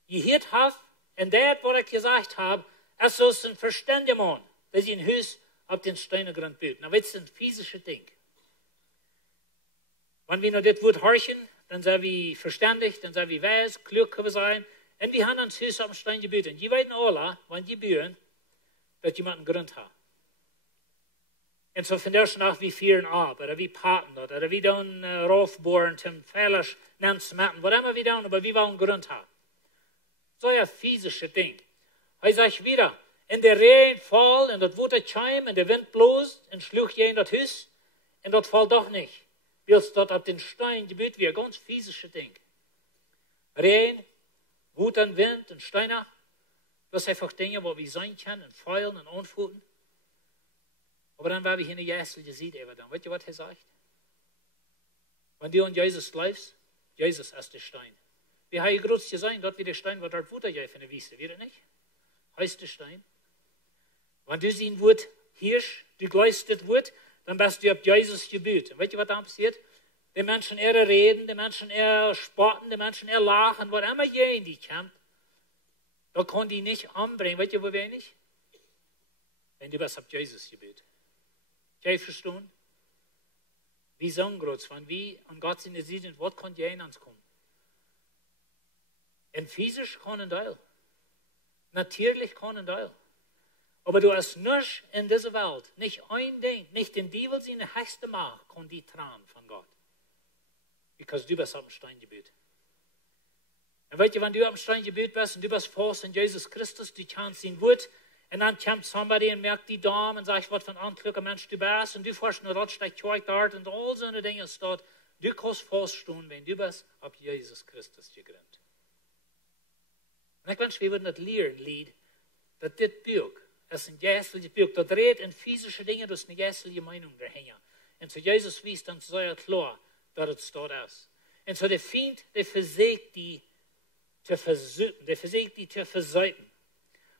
je hört habt, und das, was ich gesagt habe, ist so ein verständiger Mann, der sich ein Haus auf den Steinengrund baut. Na, das ist ein physisches Ding. Wenn wir noch das Wort horchen, dann sind wir verständig, dann sind wir weise, klug können wir sein, und wir haben uns Haus auf dem Stein gebaut. Und die wissen alle, wenn die bauen, dass jemand einen Grund hat. Und so von der nach wie vieren ab, oder wie paten oder wie dann raufbohren, zum Fehlers nennen zu machen, was immer wir dann, aber wie wir einen Grund haben. So ein physisches Ding. Er sagt wieder, in der Regen fall, und das Wutter scheim, und der Wind bloßt, und schlug je in das Haus, und das fällt doch nicht. Weil es dort auf den Stein gebiet wie ein ganz physisches Ding. Regen, Wutter, Wind und Steine, das sind einfach Dinge, wo wir sein können, und feilen und anfühlen. Aber dann werden wir hier in Jesus gesehen, dann. Weißt du, was er sagt? Wenn du an Jesus glaubst, Jesus ist der Stein. Wie hat er groß gesagt, dort wie der Stein, wo dort Wutter je von der Wüste, wird er nicht? Heißt der Stein. Wenn du sein Wort Hirsch, du gleist das Wort, dann bist du auf Jesus gebüht. Und weißt du, was dann passiert? Die Menschen eher reden, die Menschen eher spotten, die Menschen eher lachen, was immer je in die kommt. Da kann die nicht anbringen. Weißt du, wo wenig? Wenn du bist auf Jesus gebüht. Kann ich verstehen? Wie sagen groß von wie an Gott in der Sicht, was kann je in uns kommen? Und physisch kann ein Teil. Natürlich kann ein Teil. Aber du hast nicht in dieser Welt, nicht ein Ding, nicht den Teufel seine höchste Macht, kann die tragen von Gott. Weil du bist auf dem Steingebiet. Und weißt du, wenn du auf dem Steingebiet bist und du bist fast in Jesus Christus, du kannst ihn Wort, und dann kommt somebody und merkt die Dame und sagt, was für ein anklüger Mensch du bist, und du fährst nur dort, steigt dort und all so eine Dinge ist dort. Du kannst feststehen, wenn du bist auf Jesus Christus gegründet. Und ich wünsche, wir würden das lernen, Lied, dass das Buch, es ist ein jässliches Buch, das redet in physische Dinge, das ist eine jässliche Meinung dahinter. Und so Jesus wies dann sehr klar, dass es dort ist. Und so der Feind, der versucht die zu versuchen, der versucht die zu versäuten.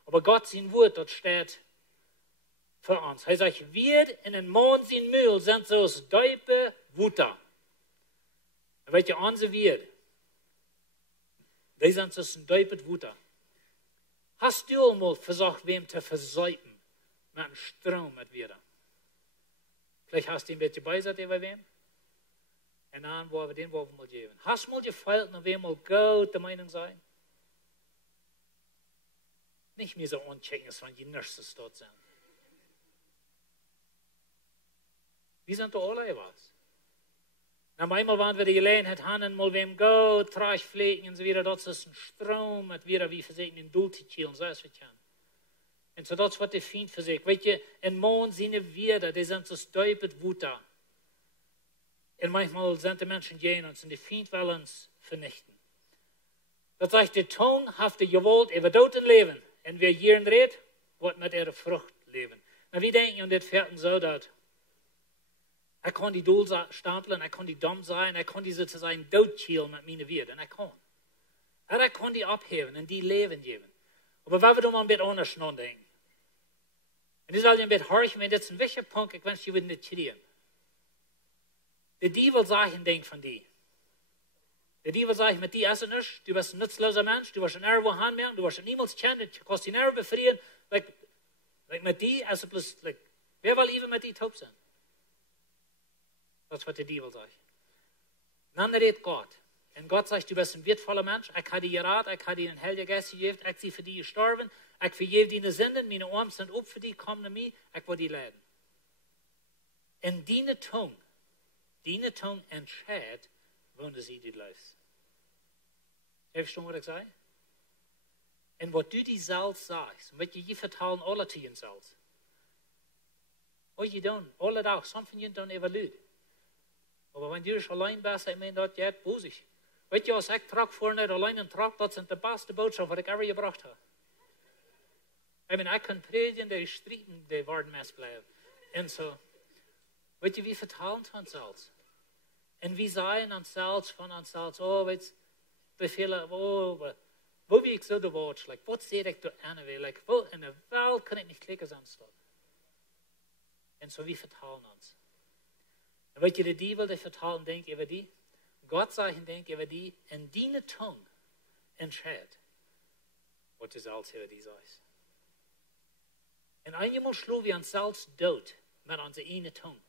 Aber Gott sein Wort, dort steht für uns. Er sagt, wir in den Mond sein Müll sind so das Däupe Wutter. Und weißt du, unsere wir, die sind so ein Däupe Wutter. Hast du einmal versucht, wem zu versäuten mit einem Strom mit wieder? Vielleicht hast du ein bisschen beiseite über wem? Und dann wollen wir den mal geben. Hast du mal gefeilt, noch wem mal gut der Meinung sein? Nicht mehr so unchecken, wenn die Nurses dort sind. Wir sind doch alle was. Na, einmal waren wir die Gelegenheit, haben mal wem gut, Trash pflegen und so wieder, dort ist ein Strom, mit wieder wie versehen in Dultichil und so was wir können. Und so dort wird der Feind versehen. Weißt du, in Mond sind wir, die sind so stolpert Wutter. Und manchmal sind die Menschen gegen uns und die Feind will uns vernichten. Das sagt, die Tongue hat die Gewalt über Toten leben. Und wer hier redet, wird mit ihrer Frucht leben. Na, wie denken und das fährt so, dass er kann die Dull stapeln, er kann die dumm sein, er kann die sozusagen doodkielen mit meinen Worten. Er kann. Er kann die abheben und die Leben geben. Aber wenn wir doch mal ein bisschen anders nachdenken. Und das soll ein bisschen horchen, wenn das ist ein wichtiger Punkt, ich wünsche, die würden nicht kriegen. Der Teufel sagt ein Ding von dir. Der Teufel sagt, mit dir ist es nicht, du bist ein nutzloser Mensch, du wirst ein irgendwo hanmerken, du wirst niemals kennen, du kannst dich nicht befrieden. Like mit dir ist es bloß, wer will lieber mit dir taub sein? Das ist, was der Teufel sagt. Dann redet Gott. Und Gott sagt, du bist ein wertvoller Mensch, ich habe dir geraten, ich habe dir einen Heiligen Geist gegeben, ich bin für dich gestorben, ich vergebe dir Sünden, meine Arme sind auf für dich, komm zu mir, ich will dich leiden. In deine Tongue entscheidet, wann du sie dir läufst. Verstehst du, was ich sage? Und was du dir selbst sagst, und was je vertalen alle zu ihnen selbst. Was je tun, alle Tag, some von ihnen tun evaluiert. Aber wenn du allein bist, ich meine, das geht bosig. Weißt du, als ich trage vorne allein und trage, das sind die beste Botschaft, die ich ever gebracht habe. Ich meine, ich kann predigen, die Streiten, die werden meist bleiben. Und so, weißt du, wir vertalen zu uns selbst. Und wir sagen uns selbst von uns selbst, oh, weißt du, befehlen, oh, wo wie ich so die Worte, was sehe ich da an, wo in der Welt kann ich nicht klicken sonst dort. Und so, wir vertalen uns. Und weißt du, der Teufel, der vertalen, denkt über die, Gott sagt, denkt über die, in deine Tongue entscheidet, was du selbst über die sagst. Und einmal schlagen wir uns selbst tot mit unserer einen Tongue.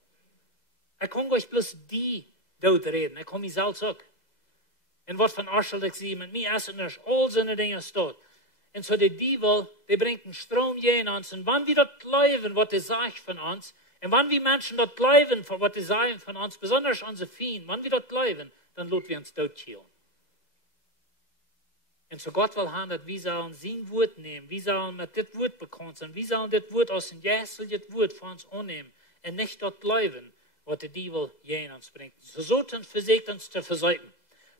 Ich kann euch bloß die tot reden, ich kann mich selbst auch. Und was von Arschel ich sehe, mit mir essen nicht, all so eine Dinge steht. Und so der Teufel, der bringt einen Strom in uns. Und wenn wir dort bleiben, was er sagt von uns, und wenn wir Menschen dort bleiben, was er sagt von uns, besonders unsere Feind, wenn wir dort bleiben, dann lassen wir uns dort killen. Und so Gott will haben, dass wir sollen sein Wort nehmen, wir sollen mit das Wort bekannt sein, wir sollen das Wort aus dem jässlichen Wort von uns annehmen und nicht dort bleiben, was der Teufel in uns bringt. So Satan versucht uns zu versäumen.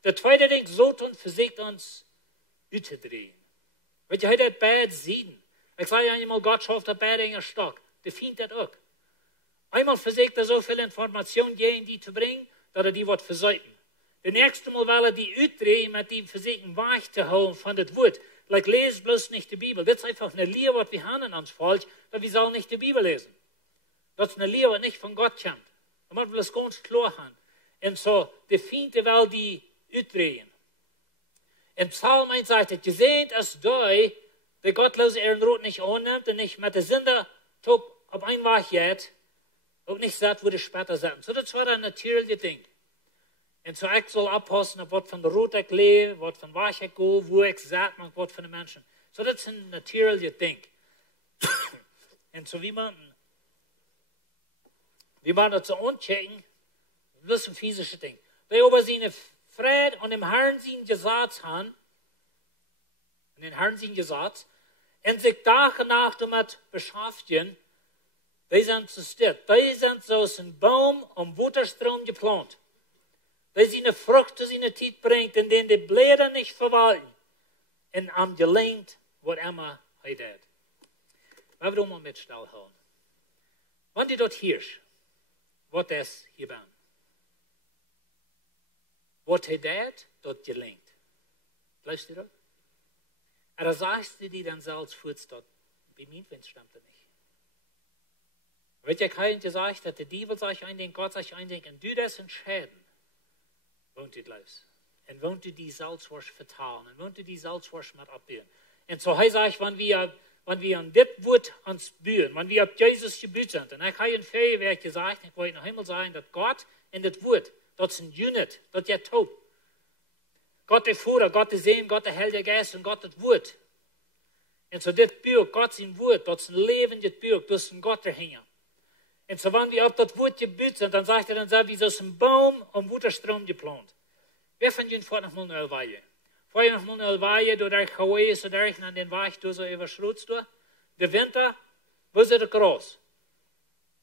Der zweite Ding, Satan versucht uns auszudrehen. Weil ihr heute Bad sehen. Ich sage einmal, Gott schafft ein Bad in den Stock. Der Feind das auch. Einmal versucht er so viel Information in die zu bringen, dass er die wird versäumen. Das nächste Mal will er die ausdrehen, mit die versuchen weich zu holen von das Wort. Lese bloß nicht die Bibel. Das ist einfach eine Lehre, was wir haben in uns falsch, dass wir sollen nicht die Bibel lesen. Dat is een leer wat niet van God komt. Dat moet wel eens ganz klar gaan. En zo, de Fiende wil die uitbreiden. In Psalm 1 sagt het, gezegend ist der, der Gottlose Ehrenrot nicht annimmt und nicht mit der Sünde op een Weg geht, ook nicht sagt, wo die später sind. So, das war ein natürliches Ding. Und so, ich soll abpassen, auf was von der Rot ich lebe, was von was ich gehe, wo ich sagt, man was von den Menschen. So, das ist ein natürliches Ding. Und so, wie man das so anchecken, das ist ein physisches Ding. Die aber seine Friede und im Herrn sein Gesetz haben, in den Herrn sein Gesetz, und sich Tag und Nacht damit beschäftigen, die sind zu still. Die sind so aus einem Baum am Wasserstrom geplant. Die seine Frucht zu seiner Zeit bringt, in denen die Blätter nicht verwalten. Und am gelingt, was immer er tut. Wir wollen mal mit stillhalten. Wenn die dort hirsch, was das hier bin. Was er tut, dort gelingt. Bleibst du dort? Aber sagst du dir dann selbst, fühlst dort, bei mir stimmt das nicht. Wird ja kein gesagt, dass der Teufel sich eindenkt, Gott sich eindenkt, und du das entscheiden, wohnt du bleibst. Und wohnt du die Salzwurst vertalen, und wohnt du die Salzwurst mit abbieren. Und so heißt es, wenn wir an das Wort ans bühen, wenn wir auf Jesus gebüht sind, und ich habe in Fähigkeit gesagt, ich wollte noch einmal sagen, dass Gott in das Wort, das ist ein Unit, das ist ja taub. Gott der Führer, Gott der Sehen, Gott der Heilige Geist und Gott das Wort. Und so das Buch, Gott sein Wort, das ist ein lebendes Buch, das ist ein Gott dahinter. Und so, wenn wir auf das Wort gebüht sind, dann sagt er dann, wie so ein Baum am Wasserstrom geplant. Wer von Ihnen fährt noch mal eine Weihe? Fährt noch mal eine Weihe, durch Hawaii, so durch an den Weg, so überschrutzt, der Winter, wo ist das groß?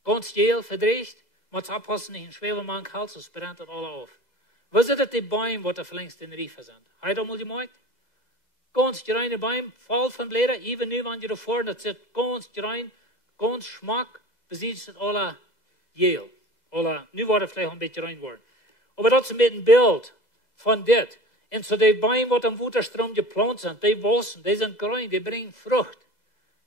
Ganz gel, verdreht, muss abpassen, nicht in Schwebelmann kalt, so brennt das alle auf. Wo sind das die Bäume, die verlängst in Riefen sind? Habt ihr mal gemerkt? Ganz reine Bäume, voll von Blättern, even nu, wenn ihr da vorne, das ist ganz rein, ganz Schmack, besiegt es alle gel. Nu wordt het vielleicht een beetje rein worden. Aber dat is met een beeld van dit. En zo die Bäume, die am Wasserstrom geplant sind, die wachsen, die sind grün, die bringen Frucht.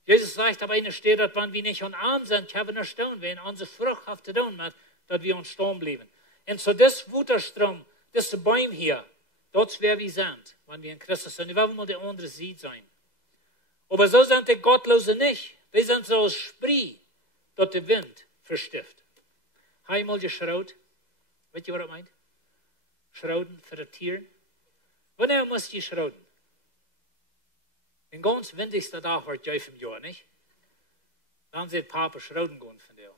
Jesus sagt, aber einer steht, dass wenn wir nicht arm sind, haben wir Stone, wenn unsere Frucht hat zu tun mit, dass wir uns stehen bleiben. Und so das Wasserstrom, das Bäume hier, das ist wer wir sind, wenn wir in Christus sind. Wir wollen mal der andere Seed sein. Aber so sind die Gottlosen nicht. Die sind so als Spree, dat der Wind verstift. Habe ich mal geschraut? Weet je wat dat meint? Schrauden für das Tier. Wanneer muss je schrauden? Den ganz windigste Tag wordt jij vom Jahr, nicht? Dan zit Papa schrauden gaan von dir.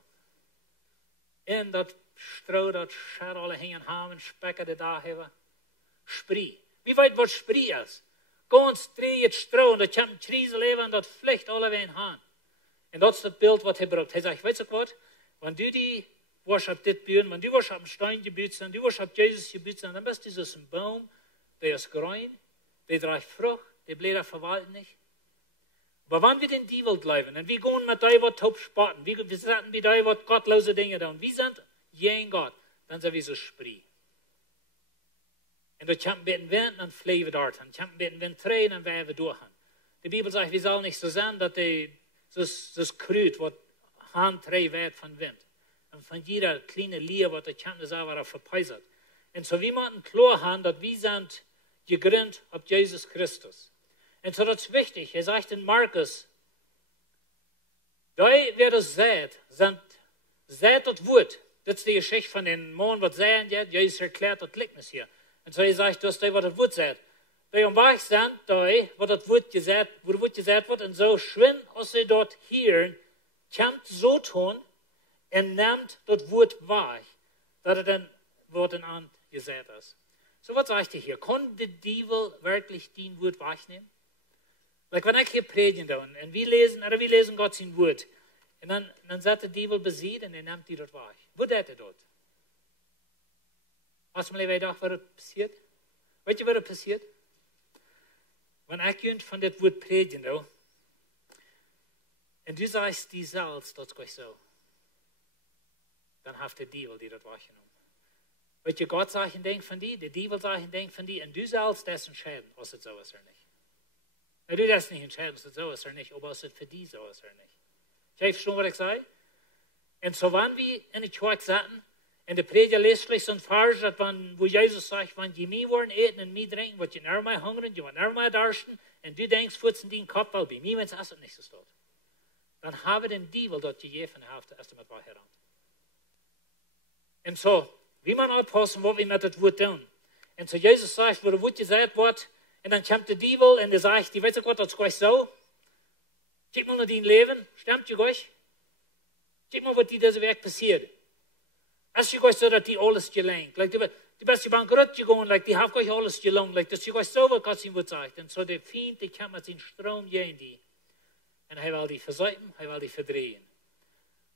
En dat Stroh, dat schar alle hingen haben, spekken de dag hebben. Spree. Wie weet wat Spree is? Ganz dreht Stroh, en dat komt een triezel even, en dat vliegt alle weer in haan. En dat is het beeld wat hij gebruikt. Hij zegt, weet je wat? Wanneer du die was op dit buurt, wanneer du was op een stein gebuurd zijn, du was op Jezus gebuurd zijn, dan bist du zoals een boom, die is groen, die draagt vrucht, die Blätter verwalten nicht. Aber wenn wir den Teufel bleiben, und wir gehen mit dem, was top spotten, wir sind mit dem, was gottlose Dinge tun, wir sind gegen Gott, dann sind wir so Spree. Und da kommt ein bisschen Wind, dann fliegen wir dort, dann kommt ein bisschen Wind rein, dann werden wir durch. Die Bibel sagt, wir sollen nicht so sein, dass das Krüt, was handtrei wird von Wind. Und von jeder kleinen Lier, was der kommt, das auch verpeisert. Und so wie man klar haben, dass wir sind gegründet auf Jesus Christus. Und so das ist wichtig. Er sagt in Markus, da wer das sät das Wort. Das ist die Geschichte von den Mann, was säen jetzt. Jesus erklärt das Gleichnis hier. Und so er sagt, das ist was das Wort sät. Die am Weg sind, da, wo das Wort gesät, wo das Wort gesät wird, und so schön, als sie dort hier, kommt so tun, und nimmt das Wort wahr, dass er dann Wort in Hand gesät ist. So was sagt er hier? Kann der Teufel wirklich dein Wort wahrnehmen? Like wenn ich hier predigen und wir lesen Gott sein Wort, und dann sagt der Teufel besiegt und er nimmt die dort wahr. Wo ist er dort? Hast du mal gedacht, was passiert? Weißt du, was passiert? Wenn ich von dem Wort predigen und du sagst, die Salz, das ist so, dann hat der Teufel die dort wahrgenommen. Weißt du, Gott sagt ein Ding von dir, der Teufel sagt ein Ding von dir, und du sollst das entscheiden, ob es so ist oder nicht. Na, du darfst nicht entscheiden, ob es so ist oder nicht, aber ob es für dich so ist oder nicht. Ich verstehe, was ich sage? Und so waren wir in der Kirche saßen, und der Prediger lässt gleich so ein Vers, wo Jesus sagt, wenn die mir wollen eten und mir trinken, wird ihr nicht mehr hungern, ihr wollt nicht mehr darsten, und du denkst, futzen die in den Kopf, weil bei mir, wenn es nicht so steht. Dann habe den Diebel dort gegeben von der Hälfte erst einmal war heran. Und so, wie man aufpassen, was wir mit das Wort tun. Und so Jesus sagt, wo das Wort gesagt wird, und dann kommt der Diebel und der sagt, die weiß Gott, das ist so. Guck mal nach dein Leben, stimmt ihr euch? Guck mal, was dir diese Werk passiert. Als ihr euch so, dass die alles gelenkt. Like, die bist bankrott gegangen, like, die haben euch alles gelungen. Like, das ist euch so, was Gott ihm wird sagt. Und so der Feind, der kommt mit seinem Strom gegen die. Und er will die versäumen, er will die verdrehen.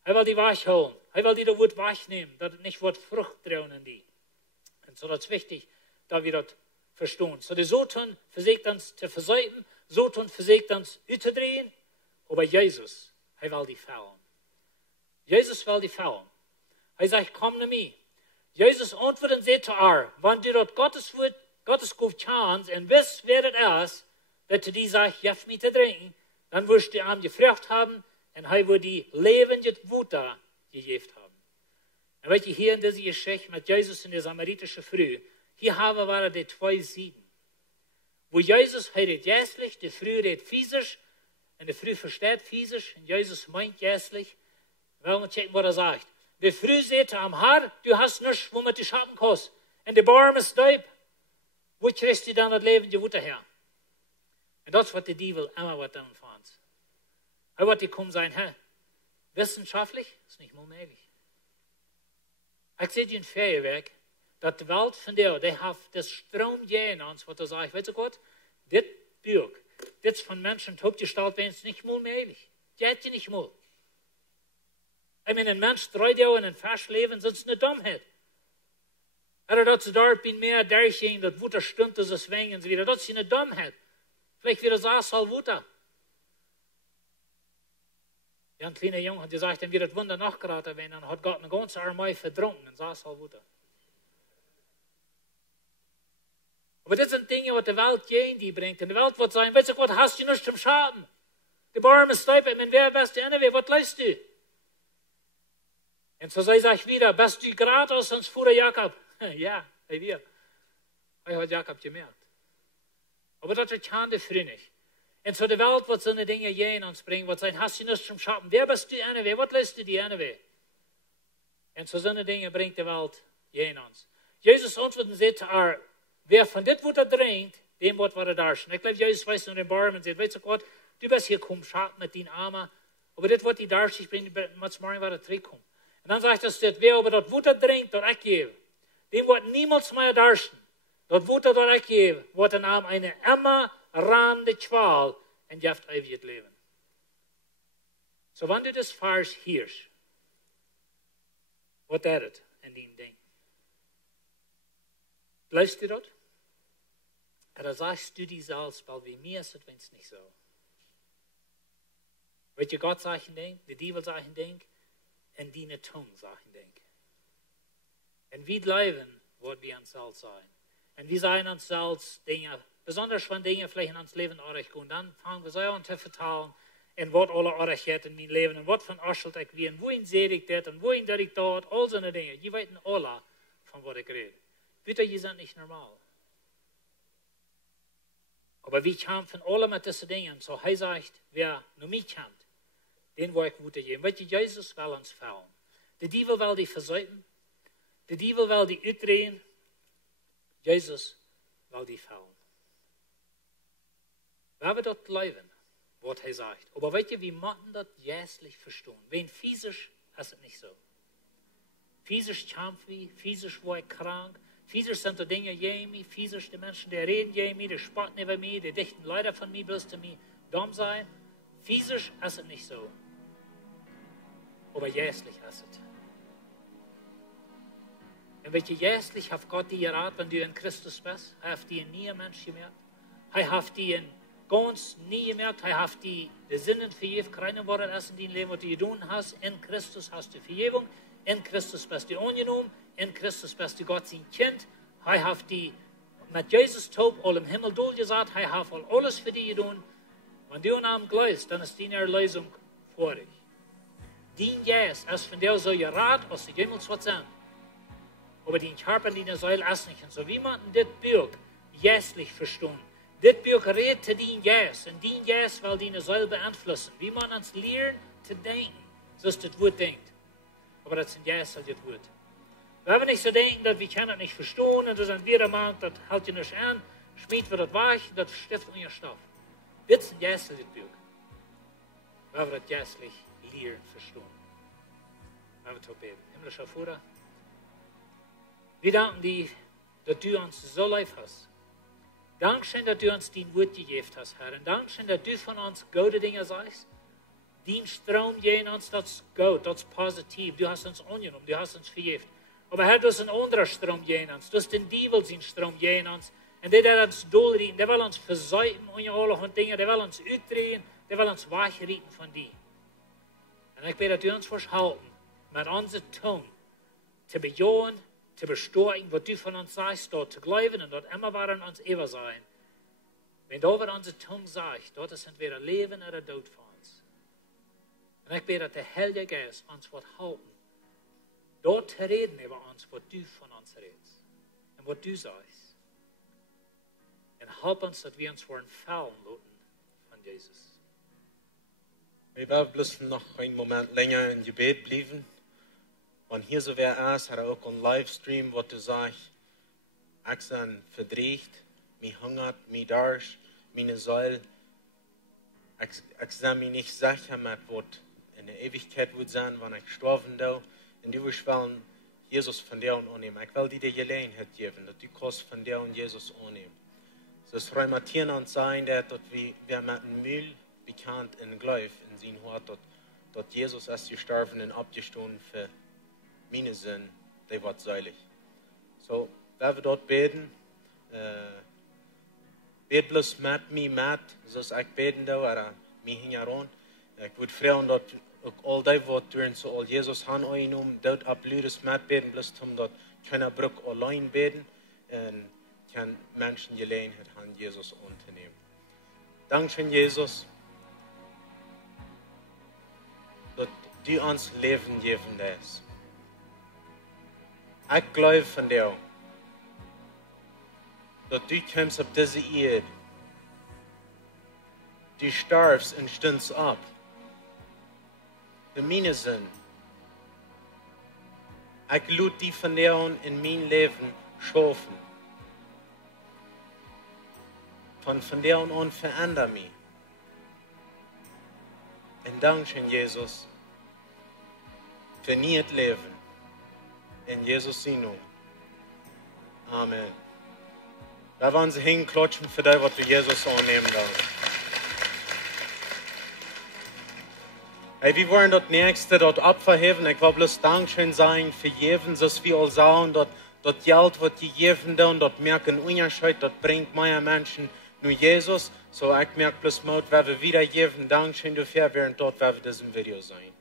Er will die wachholen. Er will die da Wort wachnehmen, dass es nicht wird Frucht trauen in die. Und so, das ist wichtig, dass wir das verstehen. So, der Satan versucht uns zu versäumen, Satan versucht uns auszudrehen, aber Jesus, er will die fallen. Jesus will die fallen. Er sagt, komm zu mir. Jesus antwortet und sagt zu ihr, wenn du dort Gottes Gott kannst und wirst, wer das ist, dass du die sagt, gib mir zu trinken, dann wirst du ihm gefragt haben und er wird die lebende Wutter gegeben haben. Und wenn ihr hier in dieser Geschichte mit Jesus und der samaritischen Frau, hier haben wir die zwei Seiten. Wo Jesus redet jässlich, die Frau redet physisch, und die Frau versteht physisch, und Jesus meint jässlich. Wir wollen checken, was er sagt. Die Frau sagte am Herr, du hast nichts, womit du schaffen kannst. Und der Baum ist taub. Wo kriegst du dann das Leben, die Wutter her? Und das ist, was der Diebel immer was tun für uns. Er wird kommen sein, wissenschaftlich ist nicht mehr möglich. Ich sehe den Feuerwerk, dass die Welt von der hat das Strom in uns, was er sagt, weißt du Gott, das Buch, das von Menschen top gestaltet werden, ist nicht mehr möglich. Das geht nicht mehr. Ich meine, ein Mensch 3 Jahre in ein Fasch leben, sonst eine Dummheit. Oder dass sie dort bin mehr derchen, das Wutter stimmt, das ist wegen so wieder. Das ist eine Dummheit. Vielleicht wieder saß halt Wutter. Ja, ein kleiner Junge hat gesagt, wenn wir das Wunder nachgeraten werden, dann hat Gott eine ganze Armee verdrungen und saß halt Wutter. Aber das sind Dinge, was die Welt gegen die bringt. Und die Welt wird sagen, weißt du Gott, hast du nichts zum Schaden? Die Bäume ist taub, ich meine, wer bist du anyway, was leist du? Und so sage ich wieder, bist du gratis, sonst fuhr der Jakob. Ja, wir. Ich hat Jakob gemerkt. Aber das kann die früh nicht. Und so die Welt wird so eine Dinge gegen uns bringen, wird sagen, hast du nichts zum Schaffen? Wer bist du anyway? Was leist du dir anyway? Und so eine Dinge bringt die Welt gegen uns. Jesus antwortet und sagt, wer von dit Wutter drängt, dem wird er darstellen. Ich glaube, Jesus weiß nur den Baum und sagt, weißt du Gott, du bist hier gekommen, schaden mit deinen Armen, aber das wird die darstellen, ich bringe morgen war der Trick kommen. Und dann sagt das, wer aber dort Wutter drängt, dort ich gebe, dem wird niemals mehr darstellen. Dort Wutter dort ich gebe, wird in Arm eine immer rande Qual und jaft ewiges Leben. So wenn du das Vers hörst, was ist das in dem Ding? Bleibst du dort? Oder sagst du dir selbst, weil bei mir ist es, wenn es nicht so. Weet je, Gott sagt ein Ding, der Diebel sagt ein Ding, und die Tongue sagt ein Ding. Und wie leben, wird wir uns selbst sein. Und wir sagen uns selbst Dinge, besonders wenn Dinge vielleicht in uns Leben ordentlich gehen, dann fangen wir so an zu vertrauen, und was alle ordentlich hat in mein Leben, und was von Aschelt ich wie, und wohin sehe ich das, und wohin das ich dort, all so eine Dinge. Die wissen alle, von was ich rede. Bitte, die sind nicht normal. Aber wir kämpfen alle mit diesen Dingen. So, er sagt, wer nur mich kämpft, den will ich Wutter geben. Weißt du, Jesus will uns fallen. Der Diebel will die versäumen. Der Diebel will die uitdrehen. Jesus will die fallen. Wir dort leben, was er sagt. Aber weißt du, wir müssen das jässlich verstehen. Wenn physisch ist es nicht so. Physisch kämpfen wir, physisch war ich krank. Physisch sind die Dinge gegen mich, physisch die Menschen, die reden gegen mich, die spotten über mich, die dichten Leute von mir, bis zu mir dumm sein. Physisch ist es nicht so. Aber jässlich ist es. Und welche jässlich hat Gott dir geraten, wenn du in Christus bist? Er hat dir nie ein Mensch gemerkt. Er hat dir ganz nie gemerkt. Er hat dir die Sinnen vergeben, keine Worte in dein Leben, was du getan hast. In Christus hast du Vergebung. In Christus bist du angenommen. In Christus bist du Gott sein Kind. Er hat die mit Jesus taub all im Himmel durchgesagt. Er hat alles für dich getan. Wenn du an ihn glaubst, dann ist deine Erlösung vor dich. din jäs, als von der so je Rat aus der Himmels wat zijn. Aber die körperliche Säule ist nicht. Und so wie man das Buch jäslich verstehen. Das Buch redet zu din jäs. Und din jäs will die Säule beeinflussen. Wie man uns lernen zu denken, so ist das Wort denkt. Aber das sind jäs, das Wort. Wenn wir nicht so denken, dass wir können das nicht verstehen, und das sind wir der das hält ihr nicht an, schmiert wir das weich, das stiftet unser Stoff. Das sind jäs, das Buch. Wenn wir das jäslich lernen, verstehen. Wenn wir das beten. Himmlischer Vater, wir danken dir, dass du uns so lieb hast. Dankeschön, dass du uns dein Wort gegeben hast, Herr. Und Dankeschön, dass du von uns gute Dinge sagst. Dein Strom in uns, das ist gut, das ist positiv. Du hast uns angenommen, du hast uns vergeben. Aber Herr, du hast ein anderer Strom in uns. Du hast den Teufel sein Strom in uns. Und der uns durchrichten, der will uns versäumen und alle Dinge, der will uns uitdrehen, der will uns wegrichten von dir. Und ich bete, dass du uns verschalten, mit unserer Zunge zu bejahen, zu bestätigen, was du von uns sagst, dort zu glauben und dort immer werden uns ewig sein. Wenn da was unsere Zunge sagt, dort ist entweder Leben oder Tod für uns. Und ich bete, dass der Heilige Geist uns wird halten, dort zu reden über uns, was du von uns redest und was du sagst. Und help uns, dass wir uns wollen fallen lassen von Jesus. Wir werden bloß noch einen Moment länger in Gebet bleiben. Und hier so wer ist, hat er auch einen Livestream, wo du sagst, ich bin verdreht, mich hungert, mich darsch, meine Säule. Ich bin mir nicht sicher, was in der Ewigkeit wird sein, wenn ich sterben will. Und du willst wollen Jesus von dir annehmen. Ich will dir die Gelegenheit geben, dass du kannst von dir und Jesus annehmen. So es reimatieren uns sein, dass wir mit dem Müll bekannt in Gleif in sein Hort, dass Jesus ist gestorben und abgestanden für meine Sinn, die wird seilig. So, wenn wir dort beten, bet bloß mit mir, so ich beten da, oder mich hingeran. Ich würde freuen, dass all die, was durch so all Jesus han einnehmen, dort ablüdes mitbeten, bloß dort können Brück allein beten, und kann Menschen Gelegenheit haben, Jesus anzunehmen. Dankeschön, Jesus, dass du uns Leben geben lässt. Ich glaube von dir, dass du kommst auf diese Erde. Du stirbst und stehst ab. Für meine Sinn. Ich lade dich von dir an in mein Leben schaffen. Von dir an verändere mich. Und Dankeschön, Jesus, für neues Leben. In Jesus' Namen. Amen. Da wollen Sie hinklatschen für das, was du Jesus annehmen darfst. Hey, wir wollen das nächste dort abverheben. Ich will bloß Dankeschön sein für jeden, dass wir all sagen, dass das Geld, was die geben, dort merken Unterschied, das bringt mehr Menschen nur Jesus. So, ich merke bloß mal, wenn wir wieder geben, Dankeschön dafür, während dort, wenn wir diesem Video sein.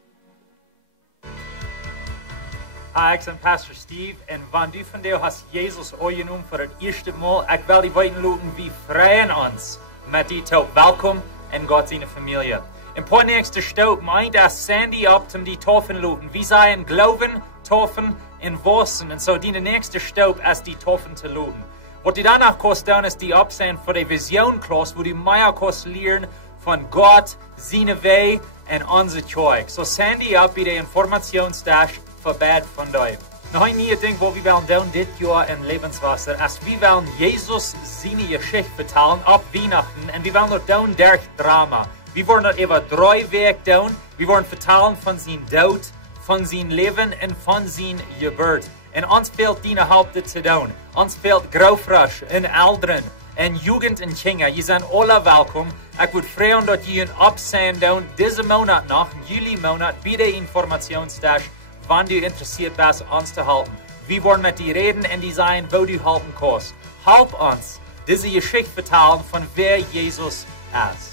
Hi, ich bin Pastor Steve und wenn du von dir hast Jesus angenommen für das erste Mal, ich will die weiten schauen, wie freuen uns mit dir zu willkommen in Gott seine Familie. Im paar nächsten Stopp meint Sandy ab zum die Taufen schauen. Wir seien Glauben, Taufen in Wassen und so die nächste Stopp ist die Taufen zu schauen. Was die danach kostet, ist die Absehen für die Vision-Klasse, wo die mehr kannst lernen von Gott, seine Wege und unser Zeug. So Sandy ab bei der Informationsdash verbad von dir. Noch ein neues Ding, wo wir wollen tun, dit Jahr in Lebenswasser, ist, wir wollen Jesus seine Geschichte vertellen ab Weihnachten und wir wollen das tun durch Drama. Wir wollen das über 3 Wege tun. Wir wollen vertellen von seinem Tod, von seinem Leben und von seiner Geburt. Und uns fehlt die Haupte zu tun. Uns fehlt Graufrasch und Älteren und Jugend und Kinder. Ihr seid alle willkommen. Ich würde freuen, dass ihr absehen tun, diesen Monat noch, Juli Monat, bei der Informationsdash, wenn du interessiert bist, uns zu halten. Wir wollen mit dir reden und dir sagen, wo du halten kannst. Help uns, diese Geschichte vertellen, von wer Jesus ist.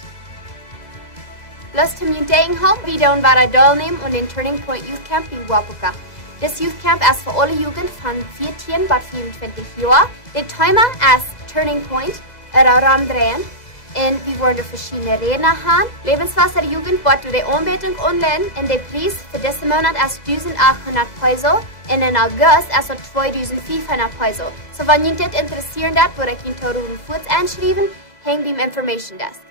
Lasst mir denken, wieder und weiter teilnehmen und den Turning Point Youth Camp in Wapuka. Das Youth Camp ist für alle Jugend von 14 bis 24 Jahren. Der Timer ist Turning Point, Randrehen. En wir wollen verschiedene Redner haben. Lebenswasser Jugend wird die Anbetung online und der Preis für diesen Monat ist 1.800 Peso und in August ist es 2.500 Peso. So wenn ihr das interessiert hat, würde ich Ihnen einen Fuß einschreiben, hängt beim Information Desk.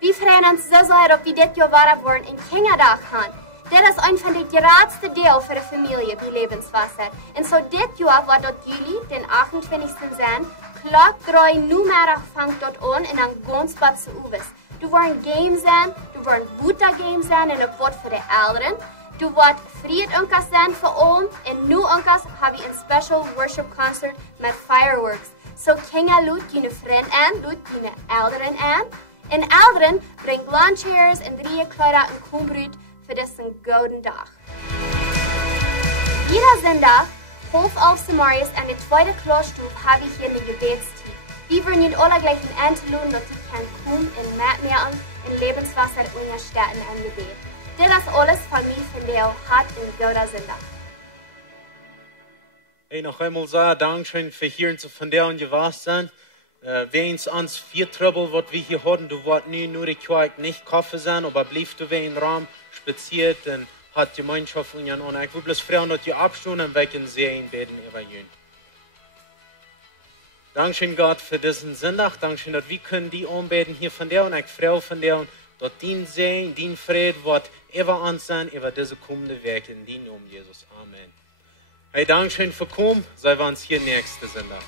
Wir freuen uns so sehr, ob wir das Jahr wahr wollen in Kindertag haben. Das ist ein von den geradsten Deel für die Familie bei Lebenswasser. Und so dit Jahr wird dort Juli, den 28. sein, Klock 3 Nummer fängt dort an und dann ganz was zu Uwes. Du wirst Games sein, du wirst gute Games sein und ein Wort für die Älteren. Du wirst Friedunkas sein für allem und nu Unkas habe ich ein Special Worship Concert mit Fireworks. So Kinder lud deine Freunde an, lud deine Älteren an. Und Älteren bringen Lawnchairs und Kleider und Kuhbrüt für diesen golden Tag. Jeder Sonntag, halb auf Samarias an der zweiten Klosterstufe habe ich hier eine Gebetszeit. Wir wollen nicht alle gleich einzuladen, dass ich kann kommen und mitmachen in Lebenswasser unterstützen an Gebet. Das ist alles von mir, von der hat in golden Sonntag. Hey, noch einmal sagen, Dankeschön für hier von der und gewaßt sein. Wenn uns viel Trouble, was wir hier hatten, du wirst nur die Kirche nicht kaufen sein, aber blieb du in den Raum spaziert und hat die Gemeinschaft und ich will bloß fragen, dass die Abstunden weg in sehen beten über ihn. Dankeschön Gott für diesen Sonntag, Dankeschön, dass wir können die anbeten hier von der und ich frage von der und dass dein Sehen, dein Fried wird über uns sein, über diese kommende Werke in deinem Namen, Jesus. Amen. Hey, Dankeschön für kommen, sei wir uns hier nächste Sonntag.